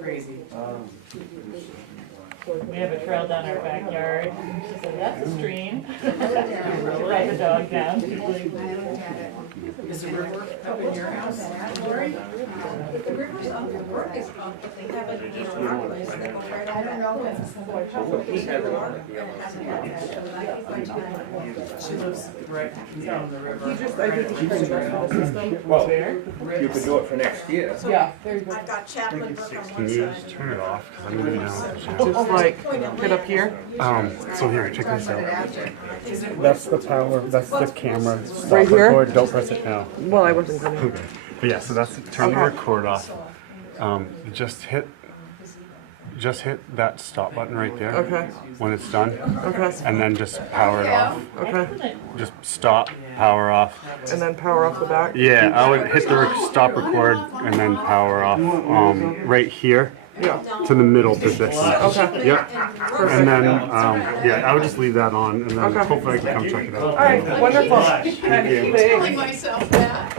Crazy. We have a trail down our backyard. She said, that's a stream. Let the dog down. Is the river up in your house? Lori? The river's up, the brook is up, but they have it in our place that go right out. I don't know if it's She lives right down the river. He just, I think he's trying to go through the system. Well, you could do it for next year. Yeah, there you go. I've got Chaplain Brook on Can one you side. just turn it off? Because I'm gonna be down. Just like, get up here. So here, check this out. That's the power, that's the camera. Stop Right here? record, don't press it now. Well, I wasn't gonna. Okay. But yeah, so that's turn the record off. Just hit that stop button right there. Okay. When it's done. Okay. And then just power it off. Okay. Just stop, power off. And then power off the back. Yeah, I would hit the stop record and then power off. Right here. Yeah. To the middle position. Okay. Yep. And then, yeah, I would just leave that on, and then Okay. hopefully I can come check it out. All right. Wonderful. Telling myself that.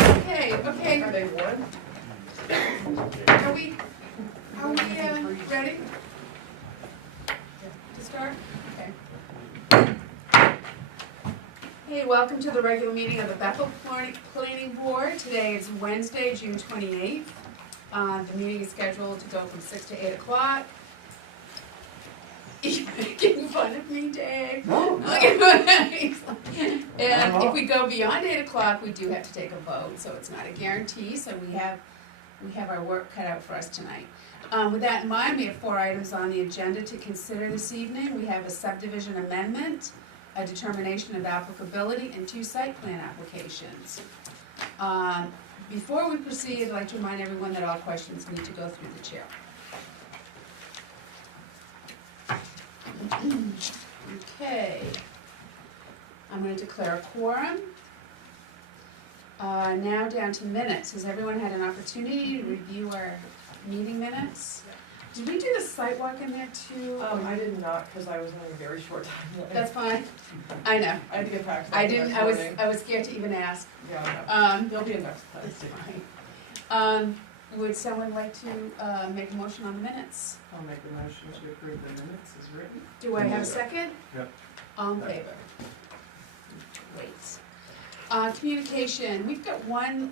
Okay, okay. Are they wood? Are we ready to start? Okay. Hey, welcome to the regular meeting of the Bethel Planning Board. Today is Wednesday, June 28th. The meeting is scheduled to go from 6 to 8 o'clock. You're making fun of me, Dave. No. And if we go beyond 8 o'clock, we do have to take a vote, so it's not a guarantee, so we have our work cut out for us tonight. With that in mind, we have 4 items on the agenda to consider this evening. We have a subdivision amendment, a determination of applicability, and 2 site plan applications. Before we proceed, I'd like to remind everyone that all questions need to go through the chair. Okay. I'm going to declare a quorum. Now down to minutes. Has everyone had an opportunity to review our meeting minutes? Did we do the site walk in there too? I did not, because I was having a very short time. That's fine. I know. I had to get back. I didn't. I was scared to even ask. Yeah. There'll be a next time. That's fine. Would someone like to make a motion on the minutes? I'll make a motion to approve the minutes as written. Do I have a second? Yep. All in favor? Wait. Communication, we've got one,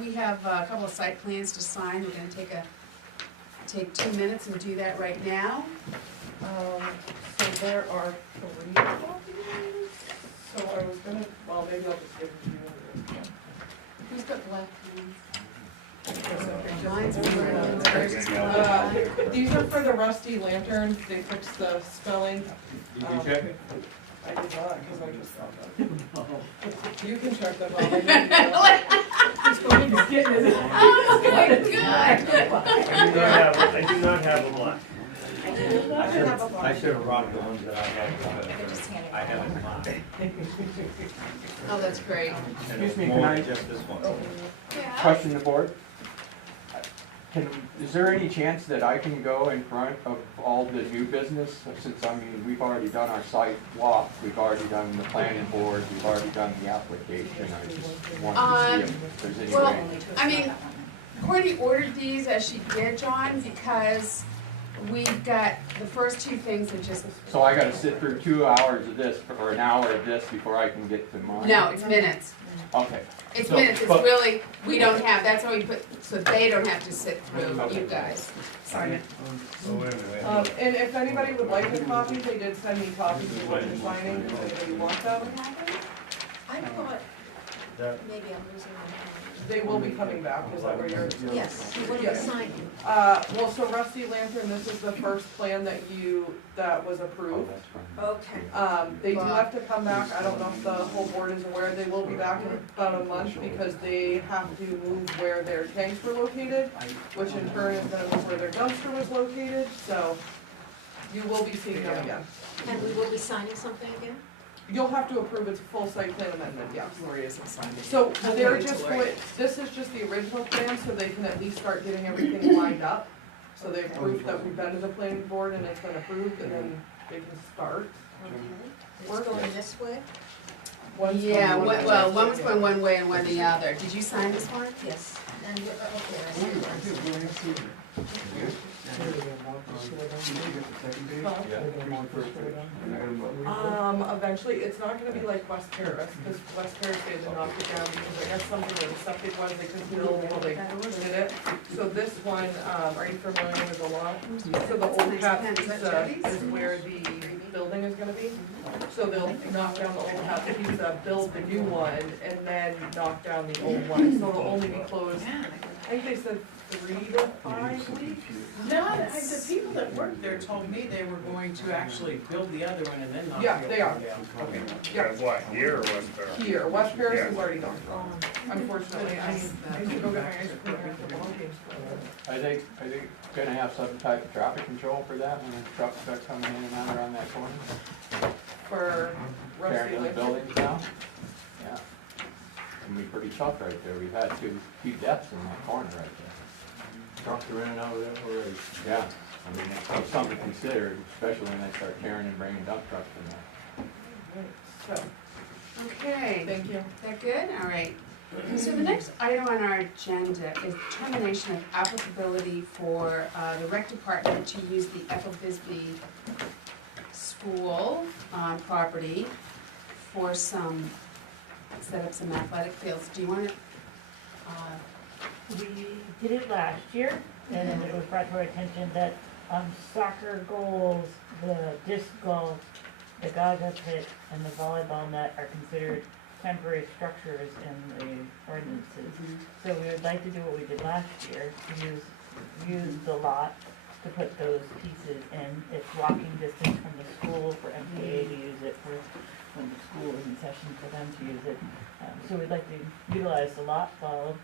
we have a couple of site plans to sign. We're gonna take 2 minutes and do that right now. So there are 3 copies. So I was gonna, well, maybe I'll just give them to you. Who's got black pens? These are for the rusty lantern. They fixed the spelling. Did you check it? I did not, because I just saw them. You can check them out. I didn't do that. He's getting it. Oh, good. I do not have a lot. I should have brought the ones that I had. I haven't bought. Oh, that's great. Excuse me, can I Just this one. Yeah. question the board? Is there any chance that I can go in front of all the new business? Since, I mean, we've already done our site walk, we've already done the planning board, we've already done the application. I just wanted to see if there's any Well, way. I mean, Courtney ordered these as she did, John, because we've got, the first 2 things are just, So I gotta sit through 2 hours of this, or an hour of this before I can get to mine? no, it's minutes. Okay. It's So, minutes, it's but- really, we don't have, that's why we put, so they don't have to sit through you guys. Sign it. And if anybody would like a copy, they did send me copies of what you're signing. Does anybody want them? I thought, maybe I'm losing my mind. They will be coming back. Is that where you're? Yes, what are you Yes. signing? Well, so Rusty Lantern, this is the first plan that was Oh, approved. that's fine. Okay. They do have to come back. I don't know if the whole board is aware. They will be back in about a month because they have to move where their tanks were located, which in turn is gonna move where their dumpster was located, so you will be seeing them again. And we will be signing something again? You'll have to approve its full site plan amendment, yes. Lori isn't signing. So they're Okay, just Lori. going, this is just the original plan, so they can at least start getting everything lined up. So they've proved that we've been to the planning board and it's been approved, and then they can start. It's going this way? One's Yeah, going one way. well, one was going one way and one the other. Did you sign this one? Yes, and, okay, I see it. Eventually, it's not gonna be like West Terrace, because West Terrace, they had to knock it down, because I guess something where the septic was, they couldn't build while they did it. So this one, are you familiar with the lot? So the old Pat pizza is where the building is gonna be. So they'll knock down the old Pat pizza, build the new one, and then knock down the old one, so it'll only be closed, I think they said 3 to 5 weeks? No, the people that worked there told me they were going to actually build the other one and then knock the Yeah, old they are. one down. Okay. Yeah, What, here or West Paris? here, West Paris is already done. Unfortunately, I need to go get my ice cream after the ball games. Are they gonna have some type of traffic control for that when the trucks start coming in and out around that corner? For Rusty Tearing those Lake. buildings down? Yeah. It'll be pretty tough right there. We've had two deaths in that corner right there. Trucks are in and out of there already. Yeah, I mean, it's something to consider, especially when they start tearing and bringing dump trucks in there. So, Okay, thank you. is that good? All right. So the next item on our agenda is determination of applicability for the rec department to use the Ethel Bisbee School property for set up some athletic fields. Do you want to? We did it last year, and then it was brought to our attention that soccer goals, the disc golf, the Gaga pit, and the volleyball net are considered temporary structures in the ordinances. So we would like to do what we did last year, to use the lot to put those pieces in. It's walking distance from the school for MPA to use it, for when the school is in session for them to use it. So we'd like to utilize the lot while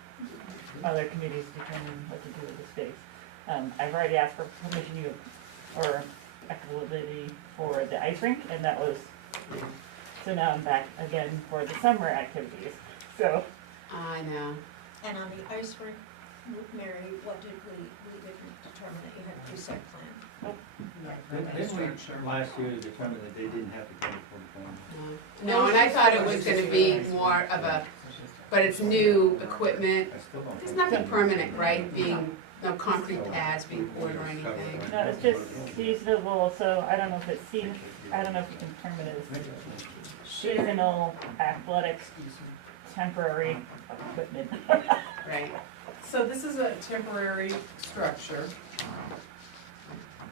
other committees determine what to do with the space. I've already asked for permission or equitability for the ice rink, and that was, so now I'm back again for the summer activities. So, I know. And on the ice rink, Mary, what did we didn't determine that you had a pre-site plan? Didn't we last year determine that they didn't have to go for the plan? No, and I thought it was gonna be more of a, but it's new equipment. I still don't. There's nothing permanent, right, no concrete pads being poured or anything. no, it's just seasonable, so I don't know if it's I don't know if you can term it as seasonal athletic temporary equipment. Right. So this is a temporary structure.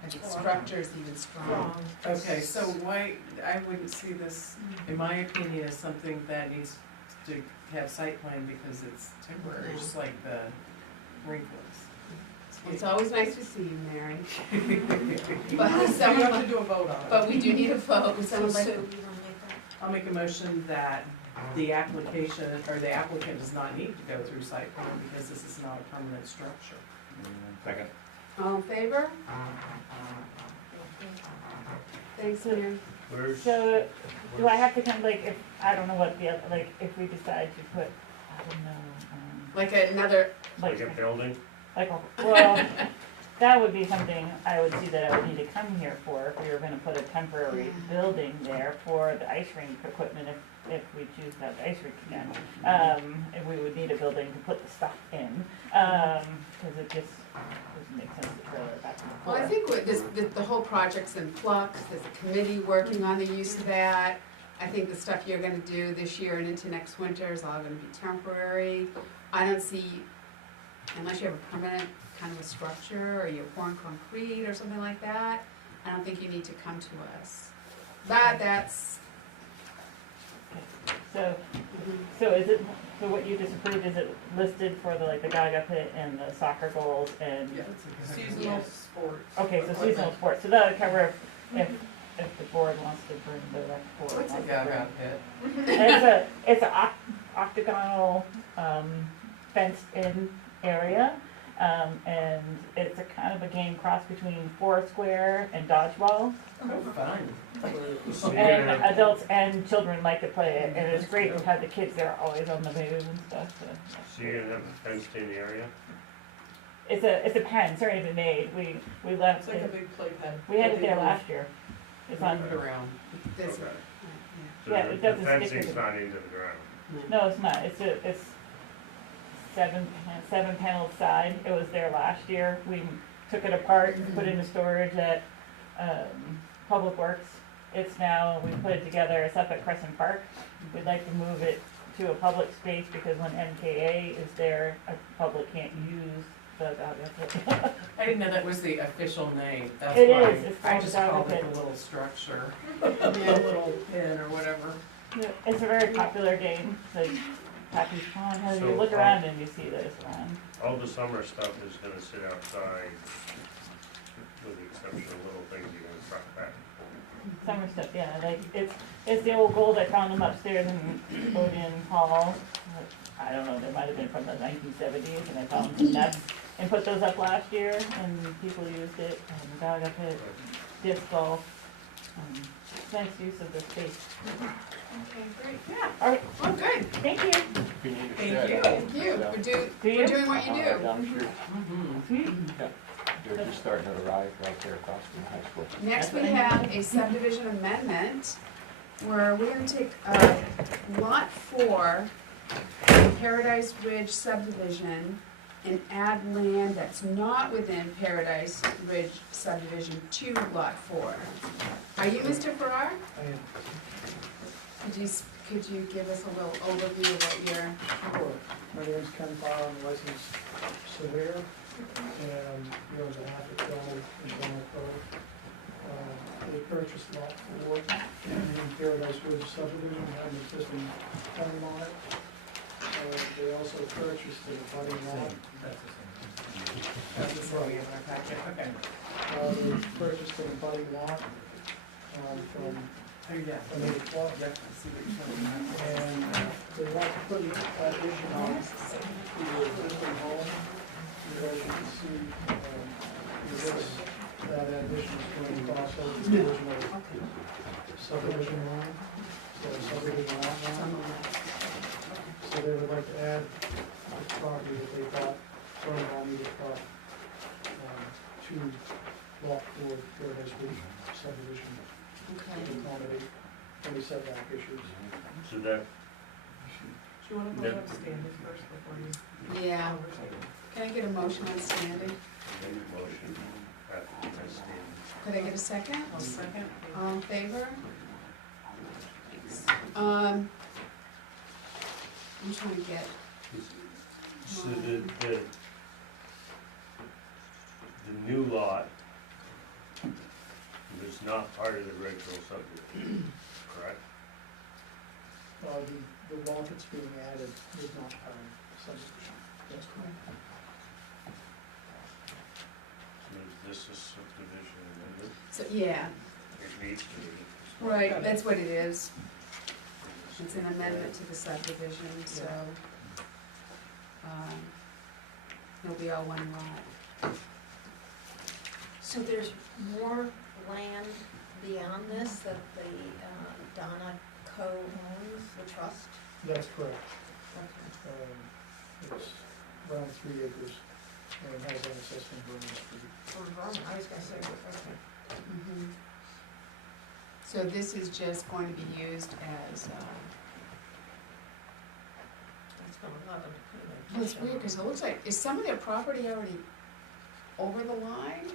I think structure is even strong. Okay, so why, I wouldn't see this, in my opinion, as something that needs to have site plan because it's temporary, just like the rink was. It's always nice to see you, Mary. But But you someone, have to do a vote on it. but we do need a vote. Would So someone like Sue, to? you wanna make that? I'll make a motion that the application, or the applicant does not need to go through site plan because this is not a permanent structure. Second. All in favor? Thanks, Mary. So, do I have to come, like, if, I don't know what the other, like, if we decide to put, I don't know, Like another, like, Like a building? like, well, that would be something I would see that I would need to come here for, if we were gonna put a temporary building there for the ice rink equipment, if we choose to have the ice rink again. And we would need a building to put the stuff in, cause it just doesn't make sense to trailer it back and forth. well, I think with this, the whole project's in flux. There's a committee working on the use of that. I think the stuff you're gonna do this year and into next winter is all gonna be temporary. I don't see, unless you have a permanent kind of a structure, or you're pouring concrete or something like that, I don't think you need to come to us. But that's, So, so is it, so what you just approved, is it listed for the, like, the Gaga pit and the soccer goals and? Yeah, seasonal Yeah. sports. Okay, so seasonal sports, so that would cover if the board wants to bring the rec board. What's a wants to Gaga bring- pit? It's a octagonal, fenced in area, and it's a kind of a game cross between Foursquare and dodgeball. Oh, fun. And adults and children like to play it, and it's great to have the kids there always on the move and stuff, so. So you're gonna have a fenced in area? It's a pen, it's already been made, we left It's like a it, big playpen. we had it there last year. It's on, Move it around. this, Okay. yeah. Yeah, it doesn't stick with fencing's it. not into the ground. No, it's not, it's seven panel side, it was there last year, we took it apart and put it into storage at, Public Works. It's now, we put it together, it's up at Crescent Park, we'd like to move it to a public space, because when MKA is there, a public can't use the dog pit. I didn't know that was the official name, that's It why. is, it's I called just the dog called it pit. the little structure, the little pin or whatever. It's a very popular game, so Happy's Pond, how you look around and you see that it's around. All the summer stuff is gonna sit outside, with the exception of little things you're gonna truck back. Summer stuff, yeah, like, it's the old gold, I found them upstairs in Odeon Hall. I don't know, they might have been from the 1970s, and I found some nuts, and put those up last year, and people used it, and dog up it, disc golf. It's nice use of the space. Okay, great. Yeah, Alright, Well, good. thank you. If you need a Thank shed, you. Thank you. yeah. Do We're doing what you do. Dumpster, mhm. Sweet. they're just starting to arrive right there across from the high school. Next, we have a subdivision amendment where we're gonna take, lot 4, Paradise Ridge subdivision, and add land that's not within Paradise Ridge subdivision to lot 4. Are you Mr. Farrar? Could you give us a little overview of what you're, Sure. My name's Ken Farr, I'm a licensed surveyor, and here on behalf of Donald and Donald Cove. They purchased lot 4 in Paradise Ridge subdivision, had an existing home on it. They also purchased an abutting lot. That's the story of our packet, okay. They purchased an abutting lot from Oh, yeah. an A-plus. Yep, I see what you're talking about. And they want to put an addition on to the existing home. As you can see, that addition is going to cross over the original subdivision line, so subdivision lot line. So they would like to add the property that they bought from Almeida Park to lot 4, Paradise Ridge subdivision, okay. to accommodate any setback issues. So that, Do you wanna vote on standing first before you? Yeah. Can I get a motion on standing? motion, I stand. Could I get a second? I'll second. All in favor? Thanks. I'm trying to get, So the new lot was not part of the original subdivision, correct? The lot that's being added is not part of the subdivision. That's correct. So is this a subdivision amendment? so, yeah, It needs to be. right, that's what it is. It's an amendment to the subdivision, so, it'll be all one lot. So there's more land beyond this that the Donna co-owns, the trust? That's correct. Okay. It's around 3 acres, and it has access from Vernon Street. Or Vermont, I was gonna say, okay. Mhm. So this is just going to be used as, That's gonna love it. well, it's weird, cause it looks like, is some of their property already over the line?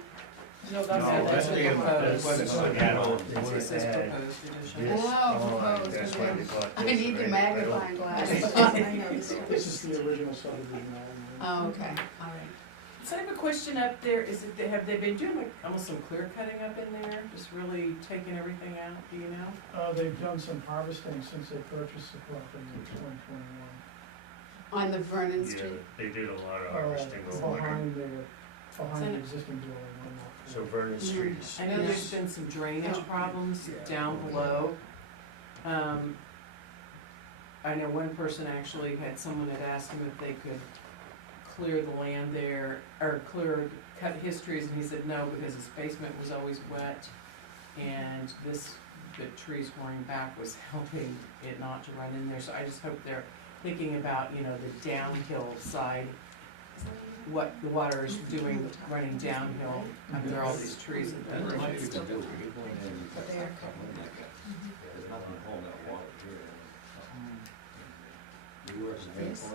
No, that's No, it, that's that's the, proposed. what it's like, I don't, It says proposed addition. This Oh, line, proposed, that's why okay. they bought I this, need the right? magnifying glass. I know this. This is the original subdivision element. Oh, okay, all right. So I have a question up there, is it, have they been doing like almost some clear cutting up in there, just really taking everything out, do you know? They've done some harvesting since they purchased the property in 2021. On the Vernon Yeah, Street, they did a lot of harvesting over winter. Behind the existing building on lot 4. So Vernon Street is. I know there's been some drainage problems down below. I know one person actually had, someone had asked him if they could clear the land there, or cut histories, and he said no, because his basement was always wet, and the trees growing back was helping it not to run in there, so I just hope they're thinking about, the downhill side, what the water is doing, running downhill under all these trees and but they are This?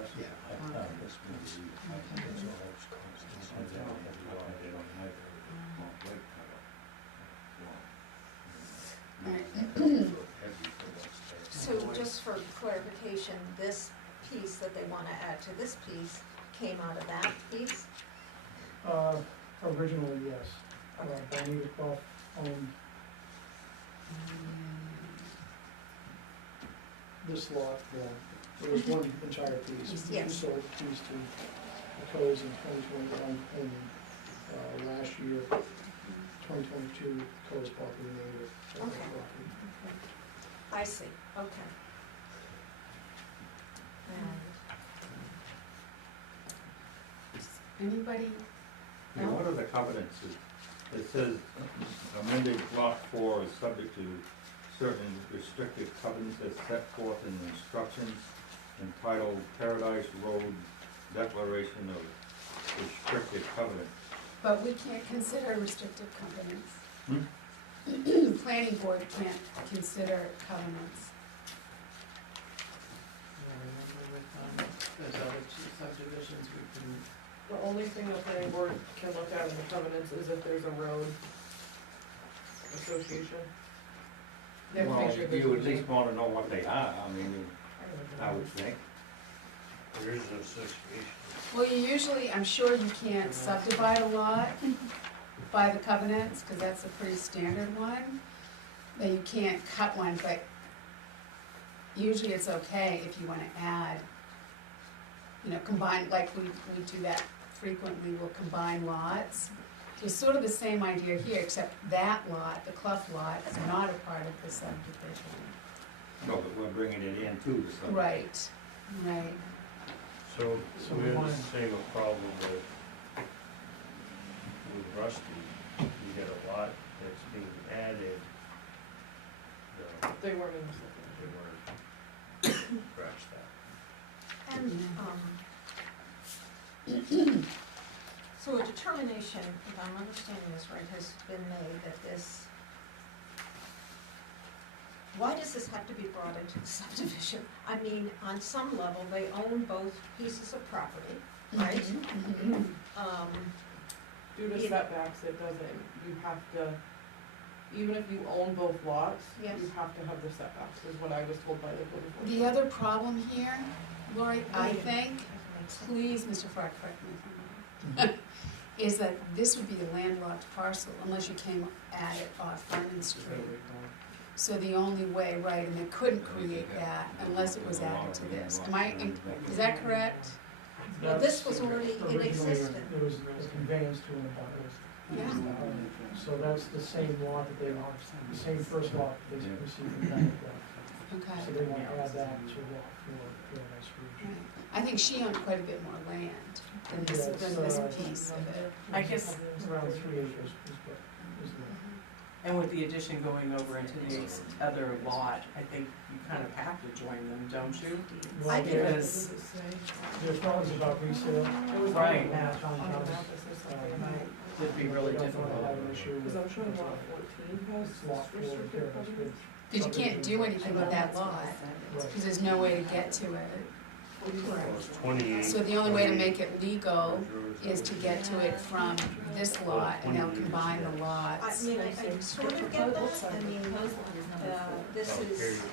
So just for clarification, this piece that they wanna add to this piece came out of that piece? Originally, yes. Bonita Clough owned this lot, it was one entire piece. Yes. We sold the piece to the Coes in 2021, and last year, 2022, Coes bought the remainder of the Okay. property. I see, okay. And Anybody? Yeah, what are the covenants? It says amended lot 4 is subject to certain restrictive covenants as set forth in the instructions entitled Paradise Road Declaration of Restrictive Covenant. But we can't consider restrictive covenants. Hmm? Planning board can't consider covenants. There's other subdivisions we can, The only thing the planning board can look at in the covenants is if there's a road association. They have to Well, make sure there's you a at least wanna know what they are, I mean, I would think. There is an association. Well, you usually, I'm sure you can't subdivide a lot by the covenants, cause that's a pretty standard one. But you can't cut one, but usually it's okay if you wanna add, combine, like we do that frequently, we'll combine lots. It's sort of the same idea here, except that lot, the Clough lot, is not a part of the subdivision. No, but we're bringing it in too, so. Right, right. So So we we have want- the same problem with Rusty. You get a lot that's being added, They weren't in the they weren't, scratch that. And, so a determination, if I'm understanding this right, has been made that this, why does this have to be brought into the subdivision? I mean, on some level, they own both pieces of property, right? Due to Yeah. setbacks, it doesn't, you have to, even if you own both lots, Yes. you have to have the setbacks, is what I was told by the code enforcement. The other problem here, Lori, I think, please, Mr. Farr, correct me if I'm wrong, is that this would be a landlocked parcel unless you came at it off Vernon Street. So the only way, right, and they couldn't create that unless it was added to this. Is that correct? Well, this was already in Originally, existence. there was a conveyance to an abutter. Yeah. So that's the same lot that they, the same first lot that they received from that. Okay. So they want to add that to lot for Paradise Ridge. Right. I think she owned quite a bit more land than this piece of it. I guess, Around 3 acres is what is the. and with the addition going over into the other lot, I think you kind of have to join them, don't you? Well, I think Because, there's problems about resale. It was Right. Match on house. it'd be really difficult. Have an issue with. Because I'm sure lot 14 has It's lot 4 restricted Paradise covenants. Ridge. Because you can't do anything with that lot, Right. because there's no way to get to it. Well, it's 28. So the only way to make it legal is to get to it from this lot, and they'll combine the I lots. mean, I sort of get that, I mean, this is,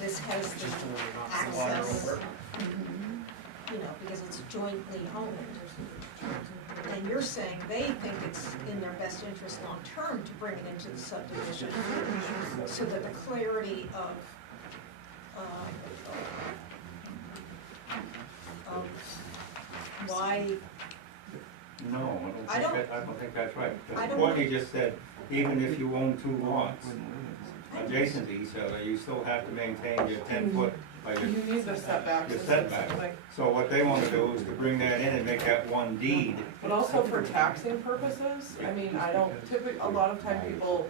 this has the access, Mhm. because it's jointly owned. And you're saying they think it's in their best interest long-term to bring it into the subdivision, so that the clarity of why, No, I I don't think that's right. I Because don't- Courtney just said, even if you own 2 lots adjacent to each other, you still have to maintain your 10-foot by You your, need the setbacks. your and setback. stuff like- So what they wanna do is to bring that in and make that one deed. But also for taxing purposes, I mean, I don't, a lot of time people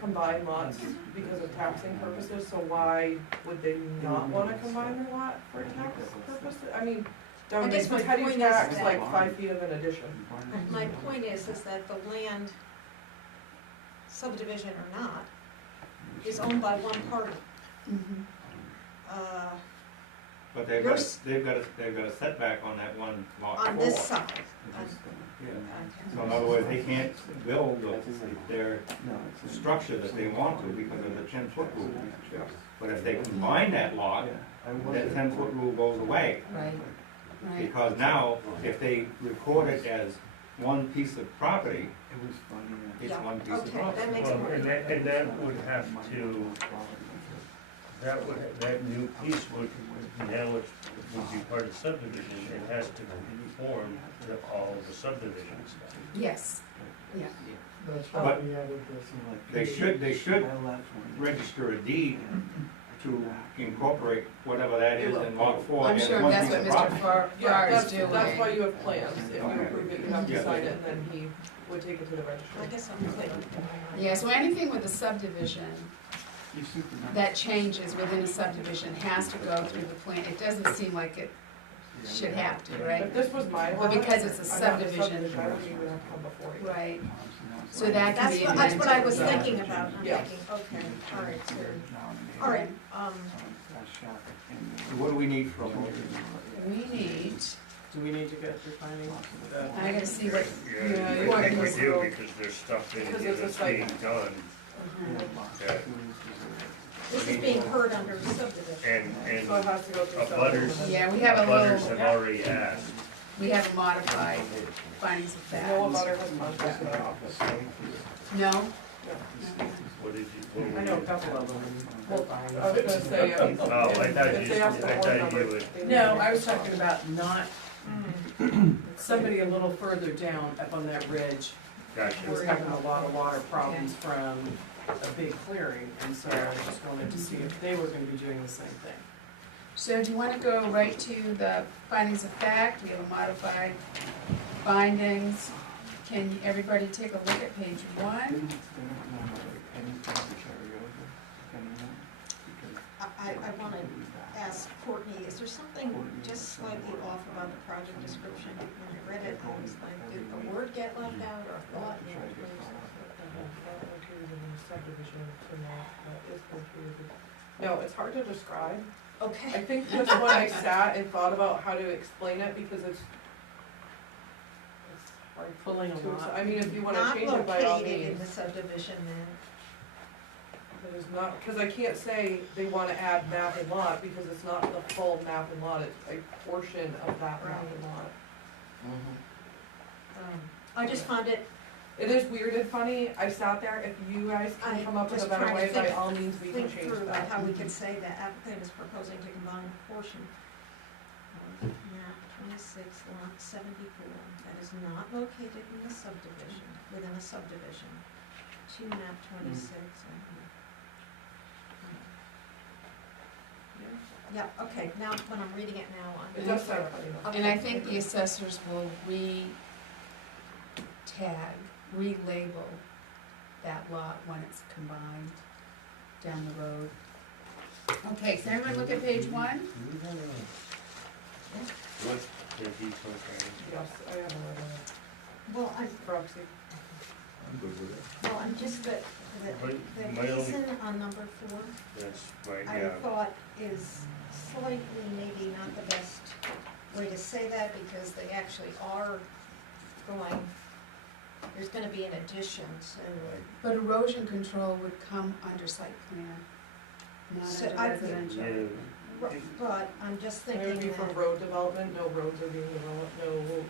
combine lots because of taxing purposes, so why would they not wanna combine their lot for tax purposes? I mean, I guess my how do you point is tax that- like 5 feet of an addition? my point is that the land, subdivision or not, is owned by one party. Mhm. But they've got, they've got a setback on that one lot four. On this side. Yeah. So in other words, they can't build their structure that they want to because of the 10-foot rule. But if they combine that lot, that 10-foot rule goes away. Right, right. Because now, if they record it as one piece of property, it's Yeah, one piece of okay, property. that makes Well, more and sense. that would have to, that new piece would, now it would be part of subdivision, it has to conform to all the subdivisions. Yes, yeah. That's But why we added this. They should register a deed to incorporate whatever that is in lot 4 I'm as sure one that's piece what of Mr. property. Yeah, Farr is that's doing. why you have plans. If you approve it, you have to Yeah. sign it, and then he would take it to the registry. I guess I'm clear. Yeah, so anything with a subdivision that changes within a subdivision has to go through the plan. It doesn't seem like it should have to, right? If this was my But lot, because it's a I'd have subdivision. I wouldn't even have to come before you. Right. So that can be That's what I was amended. thinking about, I'm Yeah. thinking, okay, all right, so, all right, What do we need from you? We need, Do we need to get your findings? I gotta see what, Yeah, you want I think we to do, go- because there's stuff in Because here it's a that's site being done, that, this is being heard under subdivision. and So it has to go through. butters, subdivision. yeah, we have a butters have little, already asked. we have a modified findings of No fact. abutter has contacted our office. No? What did you, what I know a couple of them. Well, I was gonna say, I mean, Oh, I thought if you, they I ask for the board thought number, you would, they need No, to- I was talking about not, somebody a little further down up on that ridge gotcha. was having a lot of water problems from a big clearing, and so I just wanted to see if they were gonna be doing the same thing. So do you wanna go right to the findings of fact? We have a modified findings. Can everybody take a look at page 1? I wanna ask Courtney, is there something just slightly off about the project description? When I read it, I was like, did the word get left out or thought? No, it's hard to describe. I Okay, think just when I sat and thought about how to explain it, because it's hard Pulling a to, lot. I mean, if you wanna not change it by all located in means. the subdivision then. It is not, cause I can't say they wanna add map and lot, because it's not the full map and lot, it's a portion of that map and lot. I just found it, It is weird and funny, I sat there, if you guys I can come up with a was better trying to way, by think- all means, we can think change through that. how we could say that applicant is proposing to combine a portion of map 26 lot 74 that is not located in the subdivision, within a subdivision, to map 26. Yeah, okay, now, when I'm reading it now, It I'm. does sound funny though. And I think the assessors will re-tag, relabel that lot when it's combined down the road. Okay, so everyone look at page 1? What, the details Yes, I have a Well, I'm, proxy. I'm good with it. well, I'm just, the But my reason on number 4, that's right, I yeah. thought is slightly maybe not the best way to say that, because they actually are going, there's gonna be an addition, so. But erosion control would come under site plan, not So under I- residential. Yeah, But I'm just It would thinking be for that, road development, no roads are being developed, no.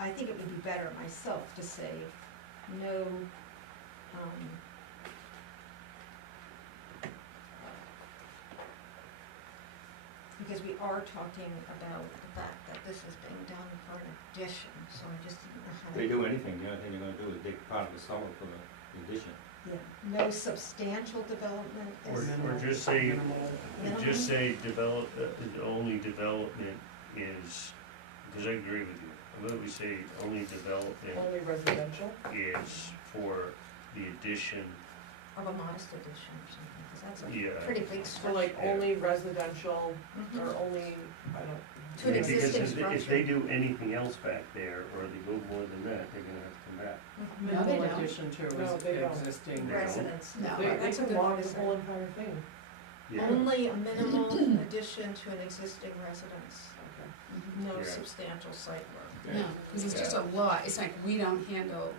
I think it would be better myself to say no, because we are talking about the fact that this is being done for an addition, so I just didn't know how to. If they do anything, the only thing they're gonna do is dig part of the cellar for the addition. No substantial development or, is or just say, minimum? just say develop, the only development is, because I agree with you. What do we say, only development Only residential. is for the addition, Of a modest addition or something, because that's a yeah. pretty big So structure. like only residential Mhm. or only, I don't. To an Yeah, because existing if they- If structure. they do anything else back there, or they go more than that, they're gonna have to come back. No, they Minimal don't. addition to No, they don't. existing. They don't. Residents, no, They that's a can good log one to the say. whole entire thing. Yeah. Only a minimal addition to an existing residence, no Yeah. substantial site work. No, because it's just a lot, it's like we don't handle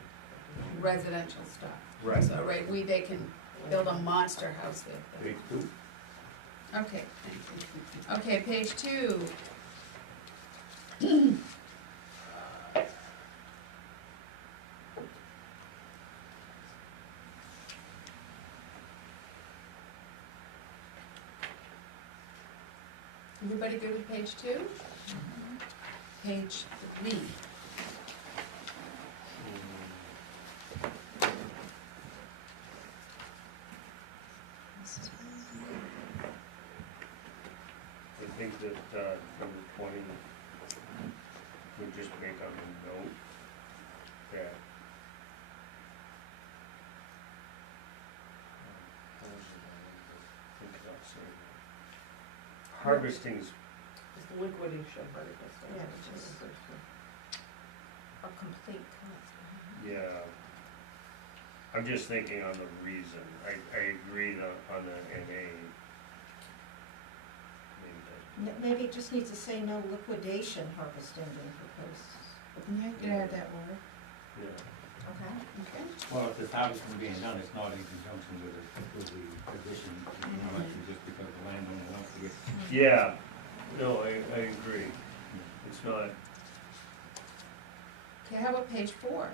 residential stuff. Right. So, right, they can build a monster house there. Page two. Okay, thank you. Okay, page 2. Everybody good with page 2? Page 3. I think that, number 20 would just make a note that. Think about saying that. Harvesting's, It's the liquidation part of this. Yeah, which is a complete cut. yeah. I'm just thinking on the reason. I agree on the NA. Maybe that. Maybe it just needs to say no liquidation harvesting being proposed, Yeah, you can add that word. Yeah. okay? Okay. Well, if this harvesting being done, it's not in conjunction with the addition, you know, actually just because the landowner wants to get. Yeah, no, I agree. It's not, Okay, how about page 4?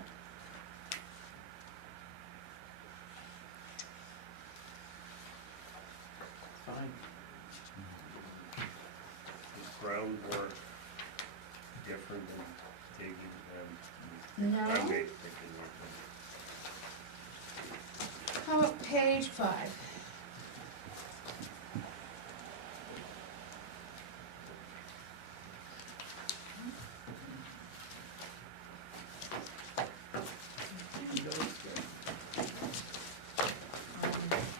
Fine. is groundwork different than digging No. I may thinking like How about page 5?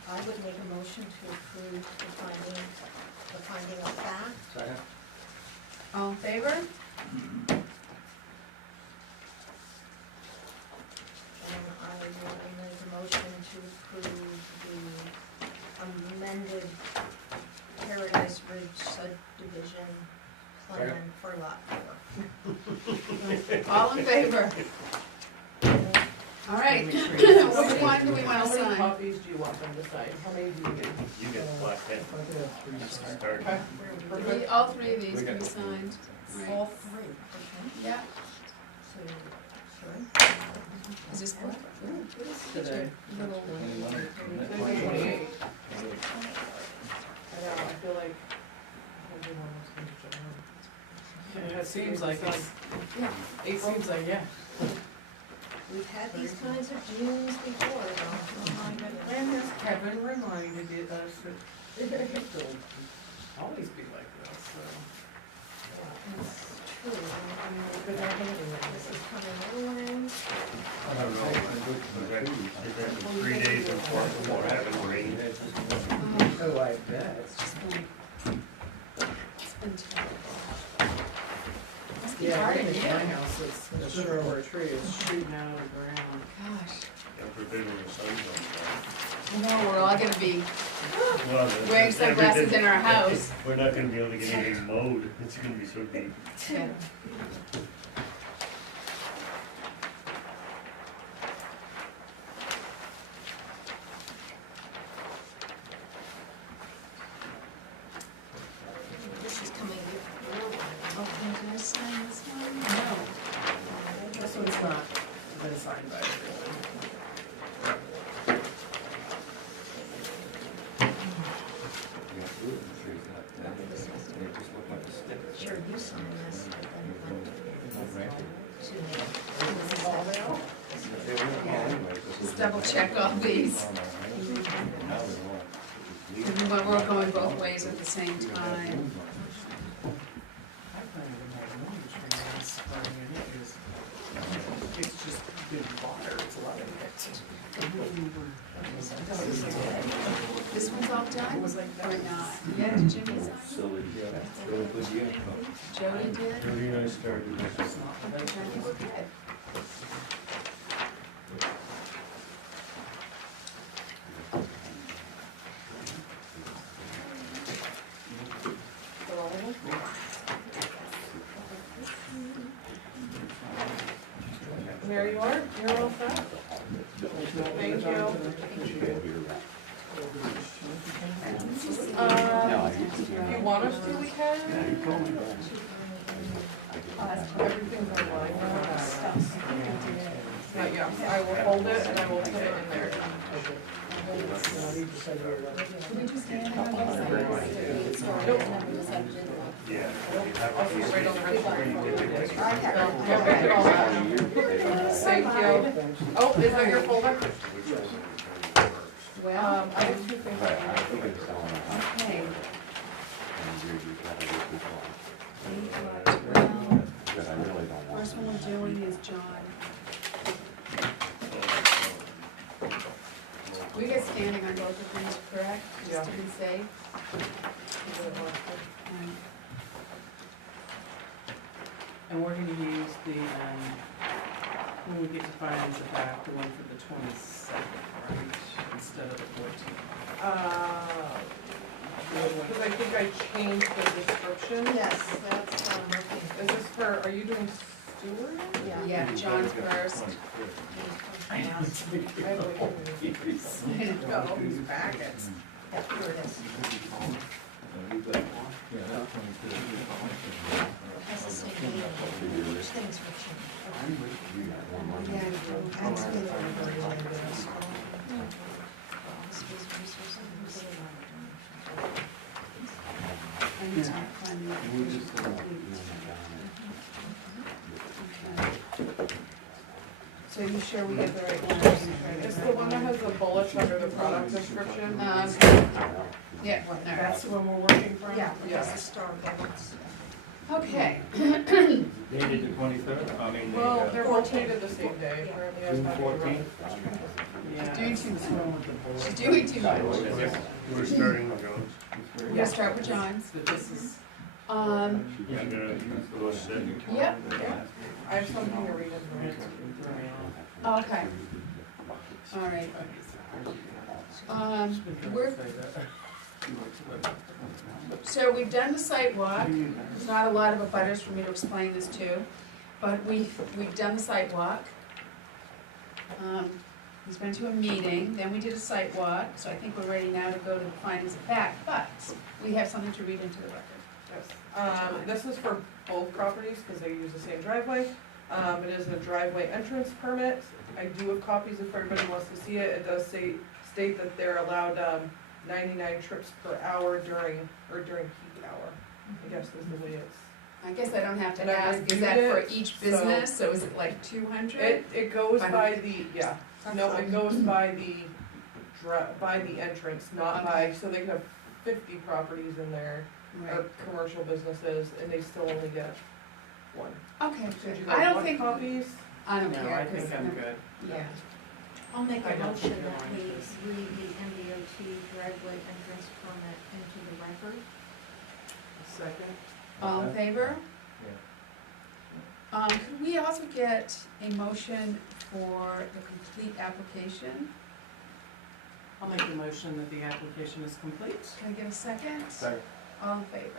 I would make a motion to approve the finding of fact. Second. All in favor? And I will make a motion to approve the amended Paradise Ridge subdivision plan for lot 4. All in favor? All right, Make sure you- which one do we wanna How many sign? copies do you want them to sign? How many do you get? you get black pen. Start. Okay. Perfect. All 3 of these can be signed. Right. All 3, okay? Yeah, So, sorry. is this what? Ooh, what is Today. your little? I know, I feel like everyone wants to make sure. Yeah, it seems like it's, Yeah. it seems like, yeah. We've had these kinds of Junes before, though. Oh my goodness. And as Kevin reminded us that it'll always be like this, so. Yeah, it's true. This is coming away. I don't know, is that 3 days before having rain? Oh, I bet. It's just been terrible. Must be Yeah, hard right in to my do. house, it's a sure where a tree is shooting out of the ground. Gosh, God forbid when the sun goes I know, we're all gonna be down. Well, wearing sunglasses in our house. We're not gonna be able to get anything mowed, it's gonna be so deep. Yeah. This is coming before. Oh, can I sign this one? No. This one's not been signed by everyone. Sure, you sign this, but then Just double check all these. We're going both ways at the same time. I planted a magnolia tree last spring and it is, it's just good water, it's a lot of it. This one's all done? Was like that. Or not? Yeah, did Jimmy sign? Jody did? Jody and I started this. I think we're good. there you are, you're all set. Thank you. If you want us to, we can. Everything's online now. But yeah, I will hold it and I will put it in there. Nope. I'll just write on the rest of it. Thank you. Oh, is that your folder? Well, I have two things. okay. First one we're doing is John. We get standing on both of these, correct? Yeah. Just to be safe. And we're gonna use the, when we get to finance it back, the one for the 22nd, right, instead of the 14th. Because I think I changed the description. Yes, that's, working. Is this for, are you doing steward? Yeah, John's first. I have like These packets. Yeah, here it is. Has the same name, which things will change. So you sure we get the right one? It's the one that has the bullets under the product description. Yeah, no. That's the one we're working from? Yeah, because the star bullets. Okay. Dated the 23rd, I mean, the, Well, they're rotated the same day. Apparently, June I've had 14th. She's doing too much. She's doing too much. We're starting with Jones. We're gonna start with John's. So this is, Um, You're gonna go sit. yep, I have something to read in there. okay. All right. We're, so we've done the site walk. There's not a lot of abutters for me to explain this to, but we've done the site walk. He's been to a meeting, then we did a site walk, so I think we're ready now to go to the findings of fact, but we have something to read into the record. This is for both properties because they use the same driveway. It is a driveway entrance permit. I do have copies if everybody wants to see it. It does state that they're allowed 99 trips per hour during peak hour. I guess is the way it's. I guess I don't have And to I ask, is that reviewed for it, each so- business, so is it like 200? It goes by the, yeah, no, it goes by the entrance, not by, so they can have 50 properties in there, Right, or commercial businesses, and they still only get one. okay, So good. you I got don't one think, copies? I don't no, care, I 'cause think I'm good. yeah. I'll make I a don't motion think that you're we right. read the MDOT driveway entrance permit into the record. Second? All in favor? Could we also get a motion for the complete application? I'll make the motion that the application is complete. Can I get a second? Second. All in favor?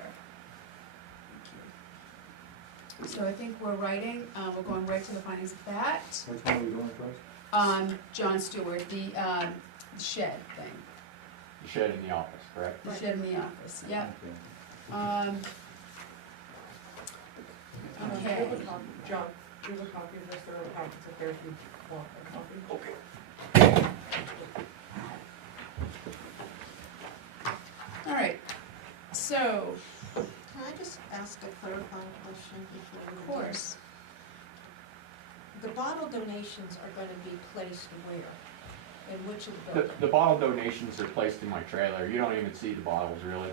Thank you. So I think we're writing, we're going right to the findings of fact. Which one are we doing first? John Stewart, the shed thing, The shed in the office, correct? the shed in the office, yep. Okay. Do you Okay. have a copy? John, do you have a copy of this, or a copy if there's you want a copy? Okay. All right, so, Can I just ask a clarifying question before we? of course, The bottle donations are gonna be placed where? In which of the The, buildings? the bottle donations are placed in my trailer. You don't even see the bottles really.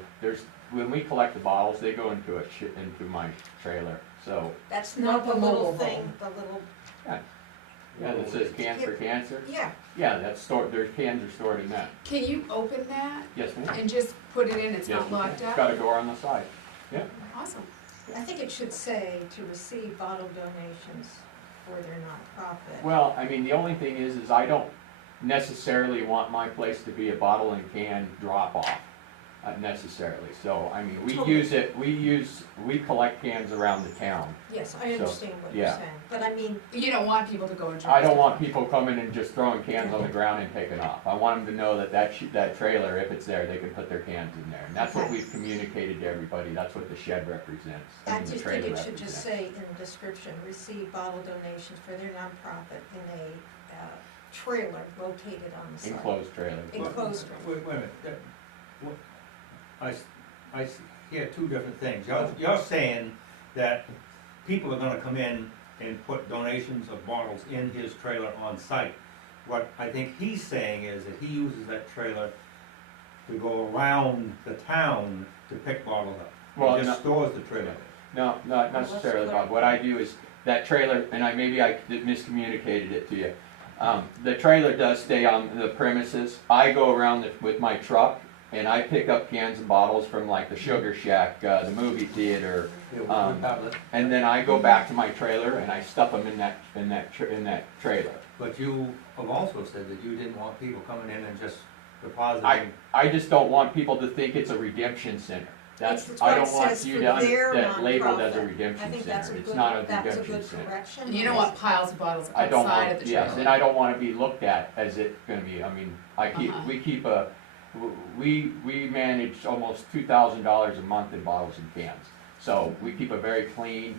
When we collect the bottles, they go into into my trailer. So, That's Not not the the little mobile thing, home. the little, yeah, that says cans for cancer. yeah, Yeah, that's stored, their cans are stored in that. can you open that Yes, ma'am. and just put it in, it's Yes, not ma'am. locked It's up? got a door on the side. Awesome. I think it should say to receive bottle donations for their nonprofit. Well, I mean, the only thing is I don't necessarily want my place to be a bottle and can drop off. necessarily. So, I mean, we Totally. we collect cans around the town. Yes, I understand what you're yeah. saying, but I mean, You don't want people to go and drop I don't stuff want off. people coming and just throwing cans on the ground and taking off. I want them to know that that trailer, if it's there, they can put their cans in there. And that's what Okay. we've communicated to everybody. That's what the shed represents. I mean, the just trailer think it should just represents. say in the description, receive bottle donations for their nonprofit in a trailer located on the site. Enclosed trailer. Enclosed trailer. Wait a minute, I hear two different things. You're saying that people are gonna come in and put donations of bottles in his trailer on site. What I think he's saying is that he uses that trailer to go around the town to pick bottles up. Well, He just stores the trailer. No, not necessarily, Bob. What I do is, that trailer, and maybe I miscommunicated it to you. The trailer does stay on the premises. I go around with my truck, and I pick up cans and bottles from like the Sugar Shack, the movie theater, and then I go back to my trailer and I stuff them in that trailer. But you have also said that you didn't want people coming in and just depositing. I just don't want people to think it's a redemption center. It's I what it don't want says you for to their that labeled as a nonprofit. I redemption think that's a center. It's good, not a that was a redemption good center. correction. And you don't want piles of bottles I don't outside want, of the yes, trailer. and I don't wanna be looked at as it's gonna be, I mean, we manage almost $2,000 a month in bottles and cans. So we keep a very clean,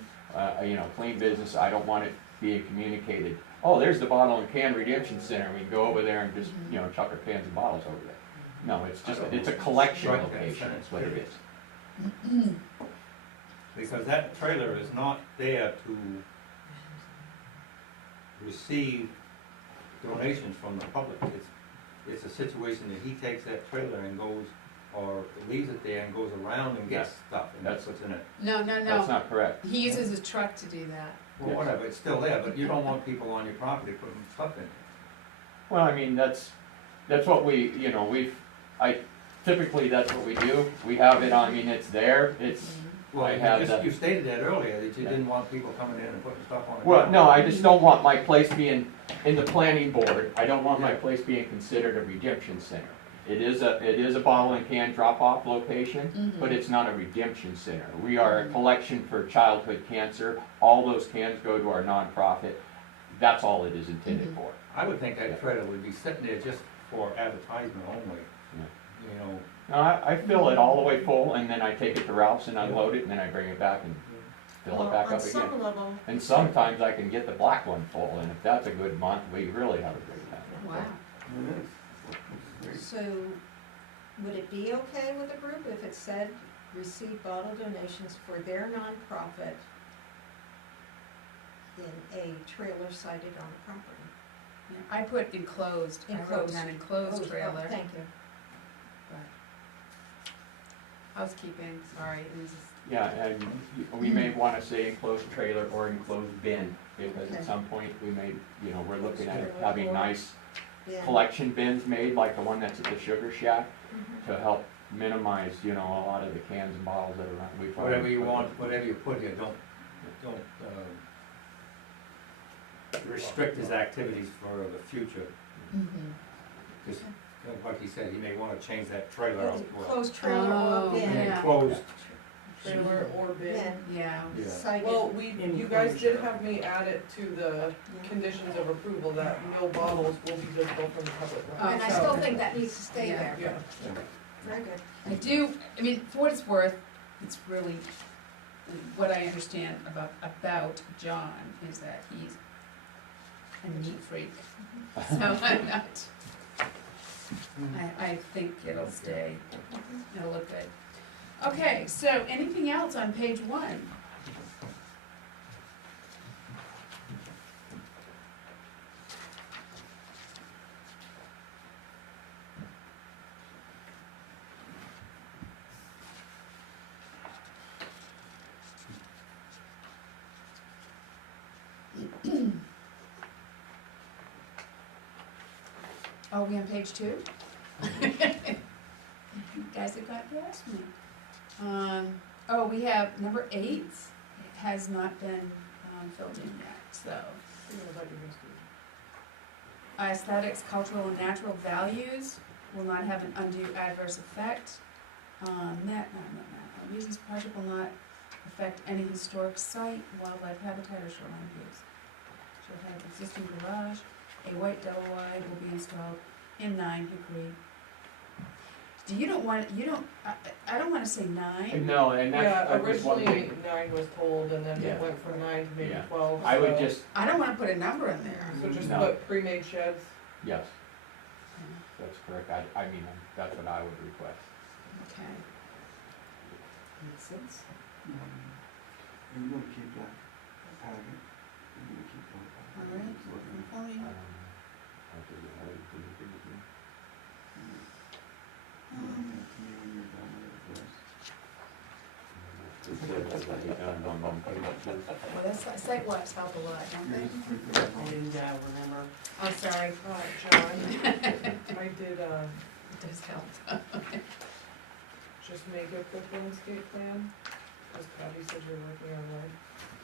clean business. I don't want it being communicated, oh, there's the bottle and can redemption center. We can go over there and just, chuck our cans and bottles over there. No, it's a collection Right, location, that's what it is. Because that trailer is not there to receive donations from the public. It's a situation that he takes that trailer and goes, or leaves it there and goes around and gets stuff, and that's what's in it. No, That's not correct. He uses his truck to do that. Well, Yes. whatever, it's still there, but you don't want people on your property putting stuff in it. Well, I mean, that's what typically that's what we do. We have it, I mean, it's there, Well, I have you stated that earlier, that you didn't want people coming in and putting stuff on it. well, no, I just don't want my place being, in the planning board, I don't want my place being considered a redemption center. It is a bottle and can drop-off location, but it's not a redemption center. We are a collection for childhood cancer. All those cans go to our nonprofit. That's all it is intended for. I would think that trailer would be sitting there just for advertisement only, you know. No, I fill it all the way full, and then I take it to Ralph's and unload it, and then I bring it back and fill it back On up again. some level, And sometimes I can get the black one full, and if that's a good month, we really have a great time. Wow. so would it be okay with the group if it said, receive bottle donations for their nonprofit in a trailer sited on the property? Yeah, I put enclosed. I wrote Enclosed. down enclosed Oh, trailer. thank you. Housekeeping, sorry, it was, Yeah, and we may wanna say enclosed trailer or enclosed bin, because Okay. at some point we may, we're looking at having nice Yeah. collection bins made, like the one that's at the Sugar Shack, Mhm. to help minimize, a lot of the cans and bottles that are around. We probably Whatever you put- want, whatever you put here, don't restrict his activities for the future. Just, like he said, he may wanna change that trailer out to Closed trailer or Oh, bin. an yeah. enclosed. Trailer or bin. Bin, yeah. Yeah. sited. Well, you guys did have me add it to the Yeah. conditions of approval that no bottles will be visible from the public. Oh, And I so- still think that needs to stay Yeah. there. Yeah. Very good. I do, for what it's worth, it's really, what I understand about John is that he's a neat freak. So I'm not, I think it'll stay, it'll look good. Okay, so anything else on page 1? Oh, we on page 2? You guys have got to ask me. We have number 8. It has not been filled in yet, so. Aesthetics, cultural, and natural values will not have an undue adverse effect. Reasons project will not affect any historic site, wildlife habitat, or shoreline views. Shall have existing garage, a white double wide will be installed in 9 Hickory. You don't want, I don't wanna say 9. No, and Yeah, that was one originally thing. 9 was told, and then Yeah. it went from 9 to maybe Yeah. 12. I would so- just, I don't wanna put a number in there. So just No. put pre-made sheds. yes, that's correct. I mean, that's what I would request. Okay. Makes sense. Are you gonna keep that packet? You're gonna keep that packet? All right. Conforming. To me when you're done with this. Well, that's, site walks help a lot, don't they? I didn't remember. Oh, sorry. John, I did, It does help. just make a quick landscape plan, as Patty said you're working on one.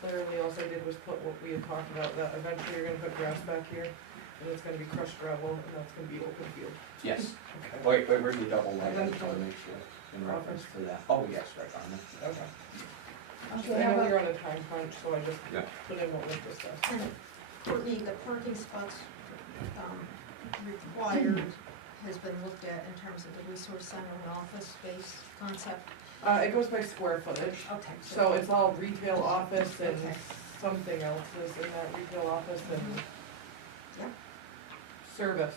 Literally, all I did was put what we had talked about, that eventually you're gonna put grass back here, and it's gonna be crushed gravel, and that's gonna be open field. Yes. Okay. Wait, where's the double line? I And then- just wanna make sure, in reference to that. Oh, yes, right on it. Okay. Okay, I how know about, you're on a time crunch, so I just Yeah. put in what was discussed. And Courtney, the parking spots, required has been looked at in terms of the resource center and office space concept. It goes by square footage, Okay. so it's all retail office and Okay. something else is in that retail office and Yep. service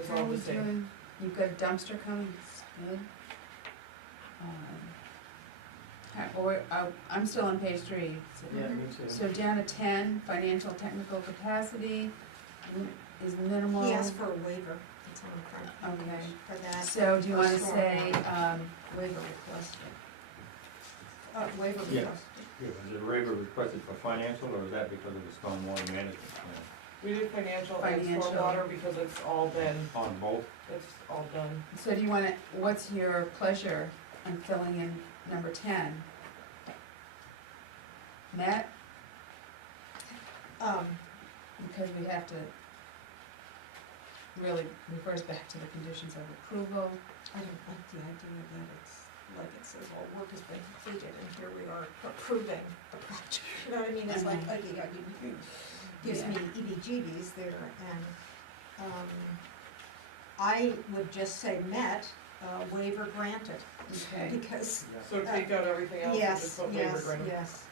is how are all we the same. doing? You've got a dumpster coming, it's good. I'm still on page 3. Yeah, me too. So down to 10, financial technical capacity is minimal. He asked for a waiver, it's on the front. Okay. For that. So do you for wanna say, stormwater. Waiver requested. Waiver Yeah. requested. Yeah, was it a waiver requested for financial, or is that because of the stormwater management plan? We did financial and Financial. stormwater because it's all been, On both? it's all done. so do you wanna, what's your pleasure on filling in number 10? Matt, because we have to really refers back to the conditions of approval. I don't like the idea that it's, like it says, all work has been completed, and here we are approving the project. You know what I mean? It's like, gives me EBGBs there, and, I would just say met, waiver granted, Okay. because, So take out everything else and just yes, put waiver yes, granted. yes.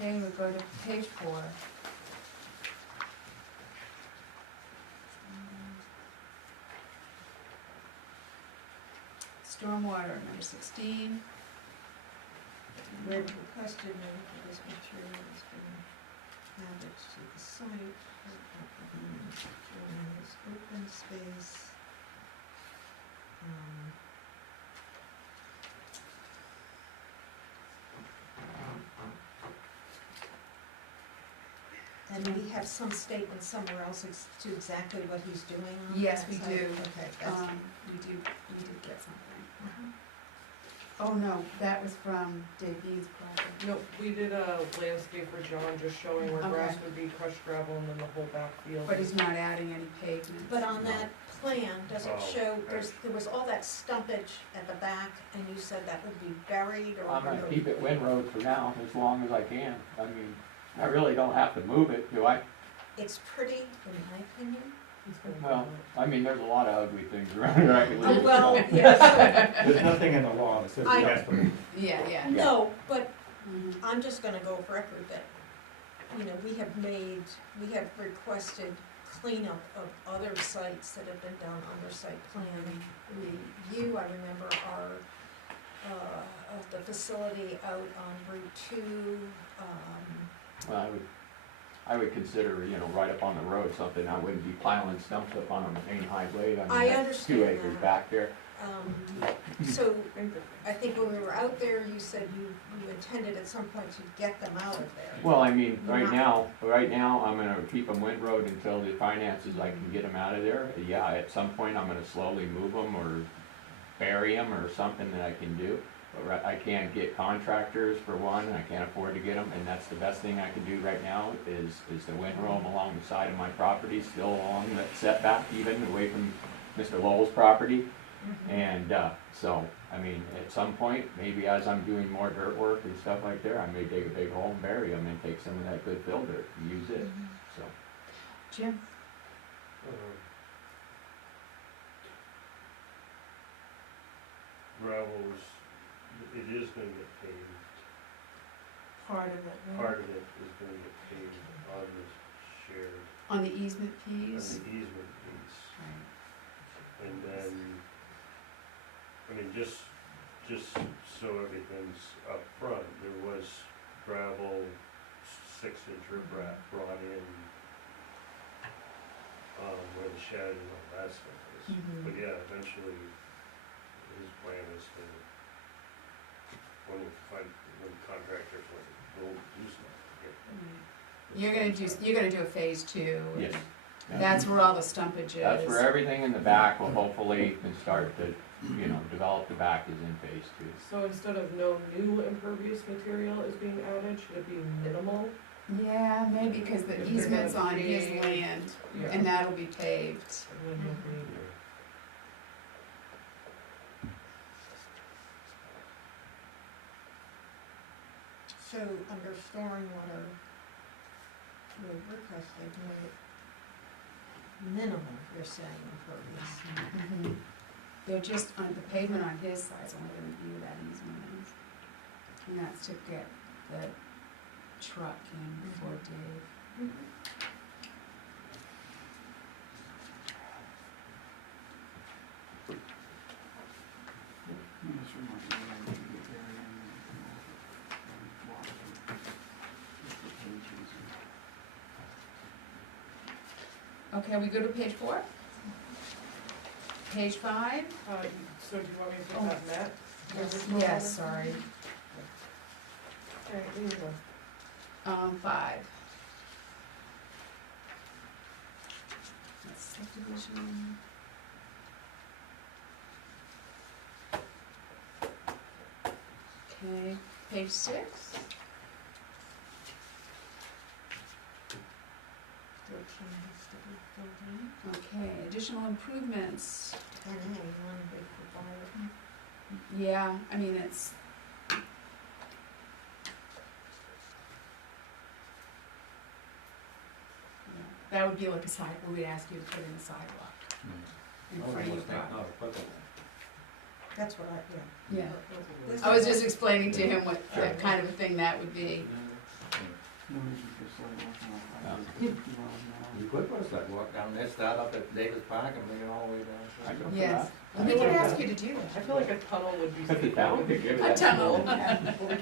Okay, we'll go to page 4. Stormwater, number 16. Waiver requested, no, this material has been added to the site, during this open space. And we have some statement somewhere else to exactly what he's doing on Yes, that we site. do. Okay, that's, We did get something. Mhm. Oh, no, that was from Dave B's project. Nope, we did a landscape for John, just showing where grass Okay. would be crushed gravel and then the whole back field. But he's not adding any pavement. but on that plan, does it Oh, show, okay. there was all that stumpage at the back, and you said that would be buried or I'm gonna removed? keep it windrow for now, as long as I can. I mean, I really don't have to move it, do I? It's pretty, in my opinion. Well, I mean, there's a lot of ugly things around here, I can leave it Well, alone. yes, There's nothing in the law that says I- it has to be. Yeah. no, but Mhm. I'm just gonna go off record that, you know, we have requested cleanup of other sites that have been done under site plan review. I remember of the facility out on Route 2, Well, I would consider, you know, right up on the road, something, I wouldn't be piling stumps up on a main highway. I mean, that's understand 2 acres that. back there. So, I think when we were out there, you said you intended at some point to get them out of there. Well, I mean, right now, I'm gonna keep them windrowed until the finances, I can get them out of there. Yeah, at some point, I'm gonna slowly move them or bury them or something that I can do. I can't get contractors for one, and I can't afford to get them, and that's the best thing I can do right now is to windrow them along the side of my property, still along that setback even, away from Mr. Lowell's property. And, so, I mean, at some point, maybe as I'm doing more dirt work and stuff like that, I may dig a big hole and bury them and take some of that good fill dirt and use it, so. Jim? Gravel's, it is gonna get paved. Part of it, right? Part of it is gonna get paved on this shared, On the easement on piece? the easement piece. Right. And then, I mean, just so everything's up front, there was gravel, 6-inch riprap brought in, where the shed and all that stuff is. Mhm. But yeah, eventually, his plan is to, when contractors will do stuff, You're gonna do a phase 2. and Yes. That's where all the stumpage is. That's where everything in the back will hopefully can start to, develop. The back is in phase 2. So instead of no new impervious material is being added, should it be minimal? Yeah, maybe because the If they're easement's gonna on his pave- land, Yeah. and that'll be paved. And then you'll be- So under stormwater, we're requesting minimal, you're saying, impervious. They're just on the pavement on his side, so I'm gonna view that easement is. And that's to get the truck in before Dave. Just remind me when I need to get there and then walk through just the pages and- Okay, we go to page 4? Page 5? So do you want me to Oh. put that net? Yes, sorry. Alright, there you go. 5. That's subdivision. Okay, page 6. 13 has to be filled in. Okay, additional improvements. 10A, one big requirement. Yeah, I mean, it's. Yeah, that would be like a side, we would ask you to put in a sidewalk in front of your property. That's what Yeah. This I was is just explaining to him what that kind of a thing that would be. No reason for sidewalk now. I Yeah. think 50 miles an hour. You could put a sidewalk down there, start up at Davis Park and bring it all the way down. I go for Yes, that. we can ask you to do I that. feel like a tunnel would be. If the town could give it A that. tunnel.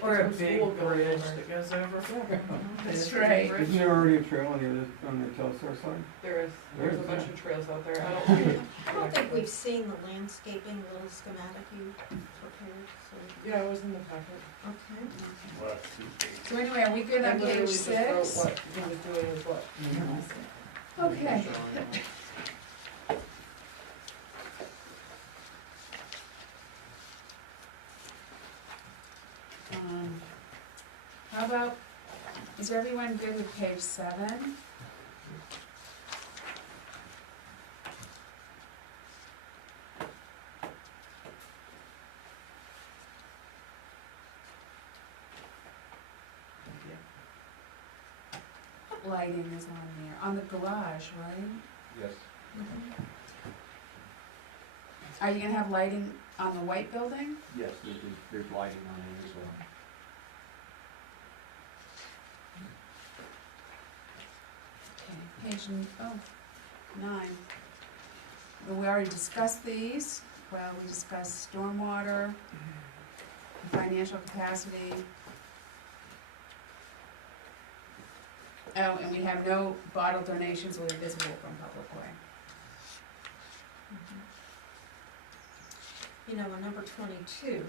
Or a big bridge that goes over. That's right. Isn't there already a trail on the Telstar side? There's a Where is bunch that? of trails out there, I don't think. I don't think we've seen the landscaping little schematic you prepared, so, Yeah, it was in the packet. okay. Last 2 pages. So anyway, are we good I on literally page just wrote 6? what he was doing with what. Okay. How about, is everyone good with page 7? What lighting is on there? On the garage, right? Yes. Are you gonna have lighting on the white building? Yes, there's lighting on it as well. Okay, page 9. Well, we already discussed these. Well, we discussed stormwater, financial capacity. Oh, and we have no bottle donations that are visible from public way. You know, on number 22,